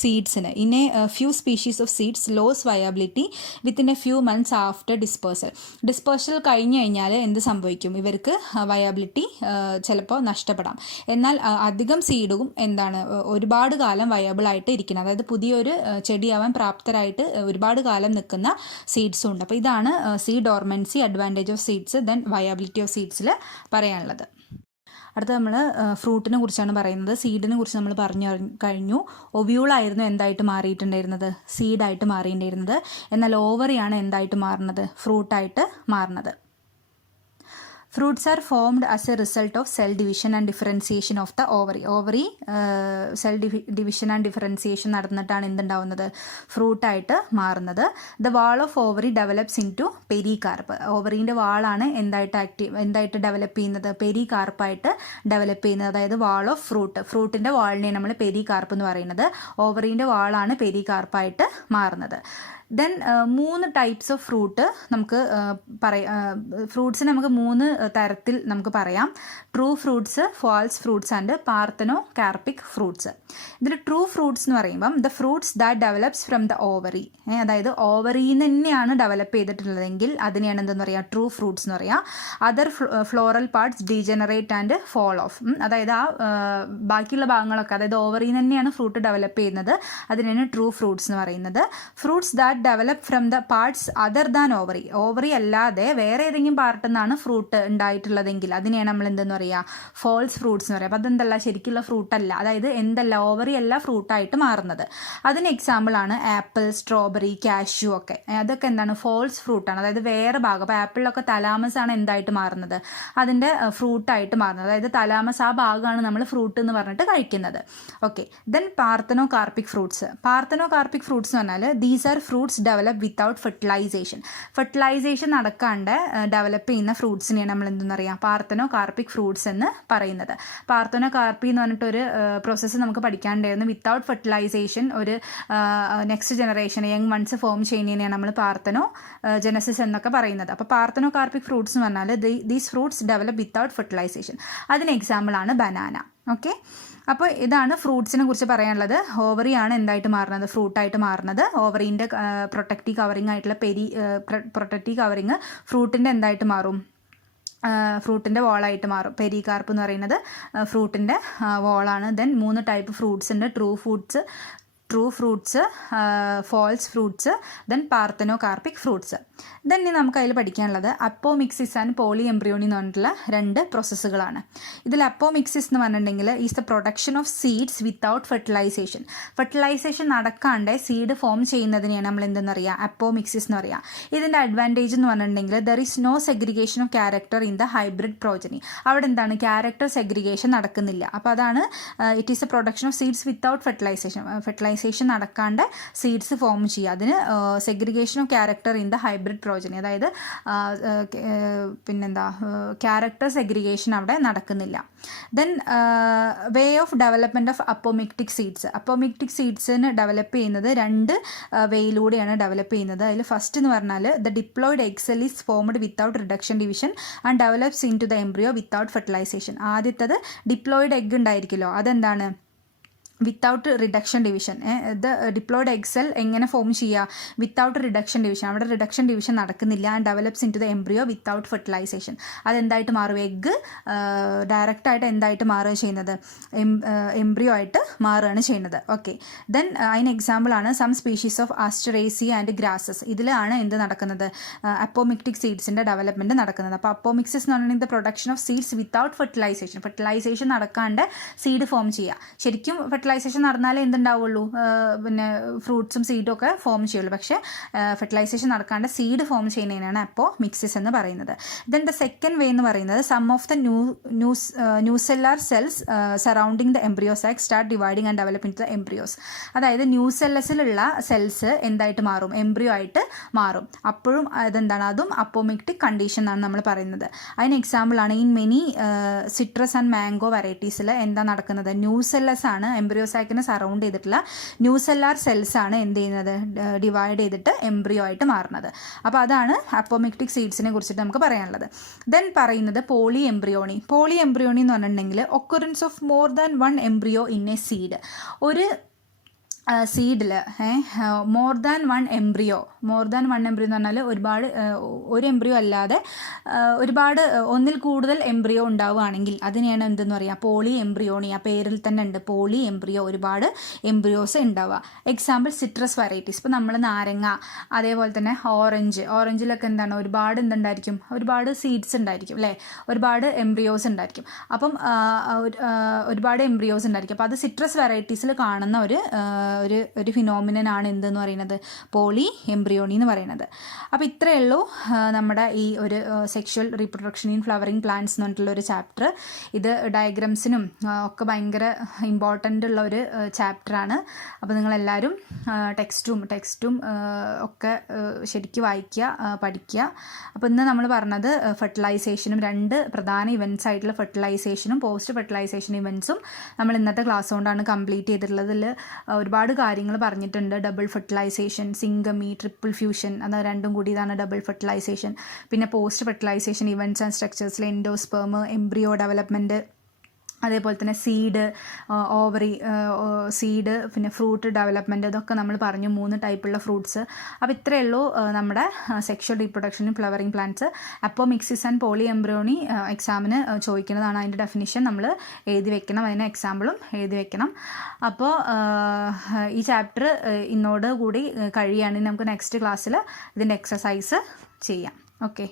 സീഡ്സിന് in a few species of seeds lose viability within a few months after dispersal. Dispersal കഴിഞ്ഞ് കഴിഞ്ഞാൽ എന്ത് സംഭവിക്കും, ഇവർക്ക് വയബിലിറ്റി ചിലപ്പോൾ നഷ്ടപ്പെടാം. എന്നാൽ അധികം സീഡും എന്താണ് ഒരുപാട് കാലം വയബിളായിട്ട് ഇരിക്കുന്നത്, അതായത് പുതിയൊരു ചെടിയാവാൻ പ്രാപ്തരായിട്ട് ഒരുപാട് കാലം നിൽക്കുന്ന സീഡ്സും ഉണ്ട്. അപ്പോൾ ഇതാണ് seed dormancy, advantage of seeds, then viability of സീഡ്സിൽ പറയാനുള്ളത്. അടുത്ത നമ്മൾ ഫ്രൂട്ടിനെ കുറിച്ചാണ് പറയുന്നത്. സീഡിനെ കുറിച്ച് നമ്മൾ പറഞ്ഞു കഴിഞ്ഞു. ഒവ്യൂളായിരുന്നു എന്തായിട്ട് മാറിയിട്ടുണ്ടായിരുന്നത്, സീഡായിട്ട് മാറിയിട്ടുണ്ടായിരുന്നത്. എന്നാൽ ഓവറിയാണ് എന്തായിട്ട് മാറുന്നത്, ഫ്രൂട്ടായിട്ട് മാറുന്നത്. Fruits are formed as a result of cell division and differentiation of the ovary. Ovary cell division and differentiation നടന്നിട്ടാണ് എന്തുണ്ടാവുന്നത്, ഫ്രൂട്ടായിട്ട് മാറുന്നത്. The wall of ovary develops into pericarp. ഓവറിൻ്റെ വാളാണ് എന്തായിട്ട് ഡെവലപ്പ് ചെയ്യുന്നത്, പെരികാർപ്പായിട്ട് ഡെവലപ്പ് ചെയ്യുന്നത്. അതായത് വാൾ ഓഫ് ഫ്രൂട്ടിൻ്റെ വാളിനെ നമ്മൾ പെരികാർപ്പ് എന്ന് പറയുന്നത്. ഓവറിൻ്റെ വാളാണ് പെരികാർപ്പായിട്ട് മാറുന്നത്. ദെൻ 3 ടൈപ്സ് ഓഫ് ഫ്രൂട്ട് നമുക്ക് ഫ്രൂട്ട്സിനെ നമുക്ക് 3 തരത്തിൽ നമുക്ക് പറയാം. True fruits, false fruits and parthenocarpic fruits. ഇതിൽ ട്രൂ ഫ്രൂട്ട്സ് എന്ന് പറയുമ്പം the fruits that develops from the ovary, അതായത് ഓവറിയിൽ നിന്ന് തന്നെയാണ് ഡെവലപ്പ് ചെയ്തിട്ടുള്ളതെങ്കിൽ അതിനെയാണ് എന്തെന്ന് പറയുക, ട്രൂ ഫ്രൂട്ട്സ് എന്ന് പറയുക. Other floral parts degenerate and fall off, അതായത് ബാക്കിയുള്ള ഭാഗങ്ങളൊക്കെ, അതായത് ഓവറിയിൽ നിന്ന് തന്നെയാണ് ഫ്രൂട്ട് ഡെവലപ്പ് ചെയ്യുന്നത്, അതിനാണ് ട്രൂ ഫ്രൂട്ട്സ് എന്ന് പറയുന്നത്. Fruits that develop from the parts other than ovary, ovary അല്ലാതെ വേറെ ഏതെങ്കിലും പാർട്ടിൽ നിന്നാണ് ഫ്രൂട്ട് ഉണ്ടായിട്ടുള്ളതെങ്കിൽ അതിനെയാണ് നമ്മൾ എന്തെന്ന് പറയുക, ഫോൾസ് ഫ്രൂട്ട്സ് എന്ന് പറയുക. അപ്പോൾ അതെന്തല്ല, ശരിക്കുള്ള ഫ്രൂട്ടല്ല, അതായത് എന്തല്ല, ഓവറി അല്ല ഫ്രൂട്ടായിട്ട് മാറുന്നത്. അതിന് എക്സാമ്പിളാണ് ആപ്പിൾ, സ്ട്രോബെറി, കാഷ്യൂ ഒക്കെ. അതൊക്കെ എന്താണ്, ഫോൾസ് ഫ്രൂട്ടാണ്, അതായത് വേറെ ഭാഗം. അപ്പോൾ ആപ്പിളിലൊക്കെ തലാമസ് ആണ് എന്തായിട്ട് മാറുന്നത്, അതിൻ്റെ ഫ്രൂട്ടായിട്ട് മാറുന്നത്. അതായത് തലാമസ് ആ ഭാഗമാണ് നമ്മൾ ഫ്രൂട്ട് എന്ന് പറഞ്ഞിട്ട് കഴിക്കുന്നത്. Okay, then parthenocarpic fruits. Parthenocarpic fruits എന്ന് പറഞ്ഞാൽ these are fruits develop without fertilization. Fertilization നടക്കാണ്ട് ഡെവലപ്പ് ചെയ്യുന്ന ഫ്രൂട്ട്സിനെയാണ് നമ്മൾ എന്തെന്ന് പറയുക, പാർത്തനോ കാർപ്പിക് ഫ്രൂട്ട്സ് എന്ന് പറയുന്നത്. പാർത്തനോ കാർപ്പി എന്ന് പറഞ്ഞിട്ടൊരു പ്രോസസ്സ് നമുക്ക് പഠിക്കാണ്ടായിരുന്നു. വിത്തൗട്ട് ഫെർട്ടിലൈസേഷൻ ഒരു next generation young ones form ചെയ്യുന്നതിനെയാണ് നമ്മൾ പാർത്തനോ ജനസിസ് എന്നൊക്കെ പറയുന്നത്. അപ്പോൾ പാർത്തനോ കാർപ്പിക് ഫ്രൂട്ട്സ് എന്ന് പറഞ്ഞാൽ these fruits develop without fertilisation. അതിന് എക്സാമ്പിളാണ് ബനാന. ഓക്കെ, അപ്പോൾ ഇതാണ് ഫ്രൂട്ട്സിനെ കുറിച്ച് പറയാനുള്ളത്. ഓവറിയാണ് എന്തായിട്ട് മാറുന്നത്, ഫ്രൂട്ടായിട്ട് മാറുന്നത്. ഓവറിൻ്റെ പ്രൊട്ടക്റ്റീവ് കവറിങ് ആയിട്ടുള്ള പ്രൊട്ടക്റ്റീവ് കവറിങ് ഫ്രൂട്ടിൻ്റെ എന്തായിട്ട് മാറും, ഫ്രൂട്ടിൻ്റെ വോളായിട്ട് മാറും. പെരികാർപ്പ് എന്ന് പറയുന്നത് ഫ്രൂട്ടിൻ്റെ വോളാണ്. ദെൻ 3 ടൈപ്പ് ഫ്രൂട്ട്സ് ഉണ്ട്, true fruits, false fruits, then parthenocarpic fruits. Then ഇനി നമുക്ക് അതിൽ പഠിക്കാനുള്ളത് അപ്പോമിക്സിസ് ആൻഡ് പോളി എംബ്രിയോണി എന്ന് പറഞ്ഞിട്ടുള്ള 2 പ്രോസസ്സുകളാണ്. ഇതിൽ അപ്പോമിക്സിസ് എന്ന് പറഞ്ഞിട്ടുണ്ടെങ്കിൽ is the production of seeds without fertilization. Fertilization നടക്കാണ്ട് സീഡ് ഫോം ചെയ്യുന്നതിനെയാണ് നമ്മൾ എന്തെന്ന് പറയുക, അപ്പോമിക്സിസ് എന്ന് പറയുക. ഇതിൻ്റെ അഡ്വാൻറ്റേജ് എന്ന് പറഞ്ഞിട്ടുണ്ടെങ്കിൽ there is no segregation of character in the hybrid progeny. അവിടെ എന്താണ്, ക്യാരക്ടർ സെഗ്രിഗേഷൻ നടക്കുന്നില്ല. അപ്പോൾ അതാണ് it is a production of seeds without fertilization നടക്കാണ്ട് സീഡ്സ് ഫോം ചെയ്യുക. അതിന് segregation of character in the hybrid progeny, അതായത് പിന്നെന്താ, ക്യാരക്ടർ സെഗ്രിഗേഷൻ അവിടെ നടക്കുന്നില്ല. Then way of development of apomictic seeds. Apomictic സീഡ്സിന് ഡെവലപ്പ് ചെയ്യുന്നത് 2 വേയിലൂടെയാണ് ഡെവലപ്പ് ചെയ്യുന്നത്. അതിൽ ഫസ്റ്റ് എന്ന് പറഞ്ഞാൽ the diploid egg cell is formed without reduction division and develops into the embryo without fertilization. ആദ്യത്തത് ഡിപ്ലോയിഡ് എഗ് ഉണ്ടായിരിക്കുമല്ലോ, അതെന്താണ്, വിത്തൗട്ട് റിഡക്ഷൻ ഡിവിഷൻ. ഇത് ഡിപ്ലോയിഡ് എഗ് സെൽ എങ്ങനെ ഫോം ചെയ്യുക, വിത്തൗട്ട് റിഡക്ഷൻ ഡിവിഷൻ. അവിടെ റിഡക്ഷൻ ഡിവിഷൻ നടക്കുന്നില്ല. And develops into the embryo without fertilization. അതെന്തായിട്ട് മാറും, എഗ്ഗ് ഡയറക്റ്റായിട്ട് എന്തായിട്ട് മാറുക ചെയ്യുന്നത്, എംബ്രിയോ ആയിട്ട് മാറുകയാണ് ചെയ്യുന്നത്. ഓക്കെ, ദെൻ അതിന് എക്സാമ്പിളാണ് some species of Asteraceae and grasses. ഇതിലാണ് എന്ത് നടക്കുന്നത്, അപ്പോമിക്റ്റിക് സീഡ്സിൻ്റെ ഡെവലപ്മെൻറ്റ് നടക്കുന്നത്. അപ്പോൾ അപ്പോമിക്സിസ് എന്ന് പറഞ്ഞാൽ the production of seeds without fertilization. Fertilization നടക്കാണ്ട് സീഡ് ഫോം ചെയ്യുക. ശരിക്കും ഫെർട്ടിലൈസേഷൻ നടന്നാലേ എന്തുണ്ടാവുള്ളൂ, പിന്നെ ഫ്രൂട്ട്സും സീഡും ഒക്കെ ഫോം ചെയ്യുള്ളൂ. പക്ഷേ ഫെർട്ടിലൈസേഷൻ നടക്കാണ്ട് സീഡ് ഫോം ചെയ്യുന്നതിനാണ് അപ്പോമിക്സിസ് എന്ന് പറയുന്നത്. ദെൻ ദ സെക്കൻഡ് വേ എന്ന് പറയുന്നത് some of the nucellar cells surrounding the embryo sac start dividing and develop in the embryos. അതായത് ന്യൂസെല്ലസിലുള്ള സെൽസ് എന്തായിട്ട് മാറും, എംബ്രിയോ ആയിട്ട് മാറും. അപ്പോഴും അതെന്താണ്, അതും അപ്പോമിക്റ്റിക് കണ്ടീഷൻ എന്നാണ് നമ്മൾ പറയുന്നത്. അതിന് എക്സാമ്പിളാണ് in many citrus and mango വെറൈറ്റീസിൽ എന്താ നടക്കുന്നത്, ന്യൂസെല്ലസ് ആണ് എംബ്രിയോസാക്കിനെ സറൗണ്ട് ചെയ്തിട്ടുള്ള ന്യൂസെല്ലാർ സെൽസ് ആണ് എന്ത് ചെയ്യുന്നത്, ഡിവൈഡ് ചെയ്തിട്ട് എംബ്രിയോ ആയിട്ട് മാറുന്നത്. അപ്പോൾ അതാണ് അപ്പോമിക്റ്റിക് സീഡ്സിനെ കുറിച്ചിട്ട് നമുക്ക് പറയാനുള്ളത്. ദെൻ പറയുന്നത് പോളി എംബ്രിയോണി. പോളി എംബ്രിയോണി എന്ന് പറഞ്ഞിട്ടുണ്ടെങ്കിൽ occurrence of more than one embryo in A seed. ഒരു സീഡിൽ മോർ ദാൻ വൺ എംബ്രിയോ എന്ന് പറഞ്ഞാൽ ഒരുപാട് ഒരു എംബ്രിയോ അല്ലാതെ ഒരുപാട് ഒന്നിൽ കൂടുതൽ എംബ്രിയോ ഉണ്ടാവുകയാണെങ്കിൽ അതിനെയാണ് എന്തെന്ന് പറയുക, പോളി എംബ്രിയോണി. ആ പേരിൽ തന്നെ ഉണ്ട് പോളി എംബ്രിയോ, ഒരുപാട് എംബ്രിയോസ് ഉണ്ടാവുക. Example citrus varieties. ഇപ്പോൾ നമ്മൾ നാരങ്ങ, അതേപോലെ തന്നെ ഓറഞ്ചിലൊക്കെ എന്താണ് ഒരുപാട് എന്തുണ്ടായിരിക്കും, ഒരുപാട് സീഡ്സ് ഉണ്ടായിരിക്കും അല്ലേ, ഒരുപാട് എംബ്രിയോസ് ഉണ്ടായിരിക്കും. അപ്പം ഒരുപാട് എംബ്രിയോസ് ഉണ്ടായിരിക്കും. അപ്പോൾ അത് സിട്രസ് വെറൈറ്റീസിൽ കാണുന്ന ഒരു ഫിനോമിനനാണ് എന്തെന്ന് പറയുന്നത്, പോളി എംബ്രിയോണി എന്ന് പറയുന്നത്. അപ്പോൾ ഇത്രയേ ഉള്ളൂ നമ്മുടെ ഈ ഒരു sexual reproduction in flowering plants എന്ന് പറഞ്ഞിട്ടുള്ള ഒരു ചാപ്റ്റർ. ഇത് ഡയഗ്രംസിനും ഒക്കെ ഭയങ്കര ഇമ്പോർട്ടൻ്റ് ഉള്ള ഒരു ചാപ്റ്ററാണ്. അപ്പോൾ നിങ്ങളെല്ലാവരും ടെക്സ്റ്റും ഒക്കെ ശരിക്കും വായിക്കുക, പഠിക്കുക. അപ്പോൾ ഇന്ന് നമ്മൾ പറഞ്ഞത് ഫെർട്ടിലൈസേഷനും, രണ്ട് പ്രധാന ഇവൻറ്റ്സ് ആയിട്ടുള്ള ഫെർട്ടിലൈസേഷനും പോസ്റ്റ് ഫെർട്ടിലൈസേഷൻ ഇവൻറ്റ്സും നമ്മൾ ഇന്നത്തെ ക്ലാസ് കൊണ്ടാണ് കംപ്ലീറ്റ് ചെയ്തിട്ടുള്ളതിൽ ഒരുപാട് കാര്യങ്ങൾ പറഞ്ഞിട്ടുണ്ട്. Double fertilization, syngamy, triple fusion, അത് രണ്ടും കൂടി ഇതാണ് ഡബിൾ ഫെർട്ടിലൈസേഷൻ. പിന്നെ പോസ്റ്റ് ഫെർട്ടിലൈസേഷൻ ഇവൻറ്റ്സ് ആൻഡ് സ്ട്രക്ചേഴ്സിൽ എൻഡോസ്പേം, എംബ്രിയോ ഡെവലപ്മെൻറ്റ്, അതേപോലെ തന്നെ സീഡ്, ഓവറി, സീഡ്, പിന്നെ ഫ്രൂട്ട് ഡെവലപ്മെൻറ്റ്, ഇതൊക്കെ നമ്മൾ പറഞ്ഞു, 3 ടൈപ്പുള്ള ഫ്രൂട്ട്സ്. അപ്പോൾ ഇത്രയേ ഉള്ളൂ നമ്മുടെ സെക്ഷൽ റീപ്രൊഡക്ഷനും flowering plants. Apomixis and polyembryony എക്സാമിന് ചോദിക്കുന്നതാണ്. അതിൻ്റെ ഡെഫിനിഷൻ നമ്മൾ എഴുതി വെക്കണം, അതിന് എക്സാമ്പിളും എഴുതി വെക്കണം. അപ്പോൾ ഈ ചാപ്റ്റർ ഇന്നോട് കൂടി കഴിയുകയാണെങ്കിൽ നമുക്ക് നെക്സ്റ്റ് ക്ലാസ്സിൽ ഇതിൻ്റെ എക്സസൈസ് ചെയ്യാം. ഓക്കെ.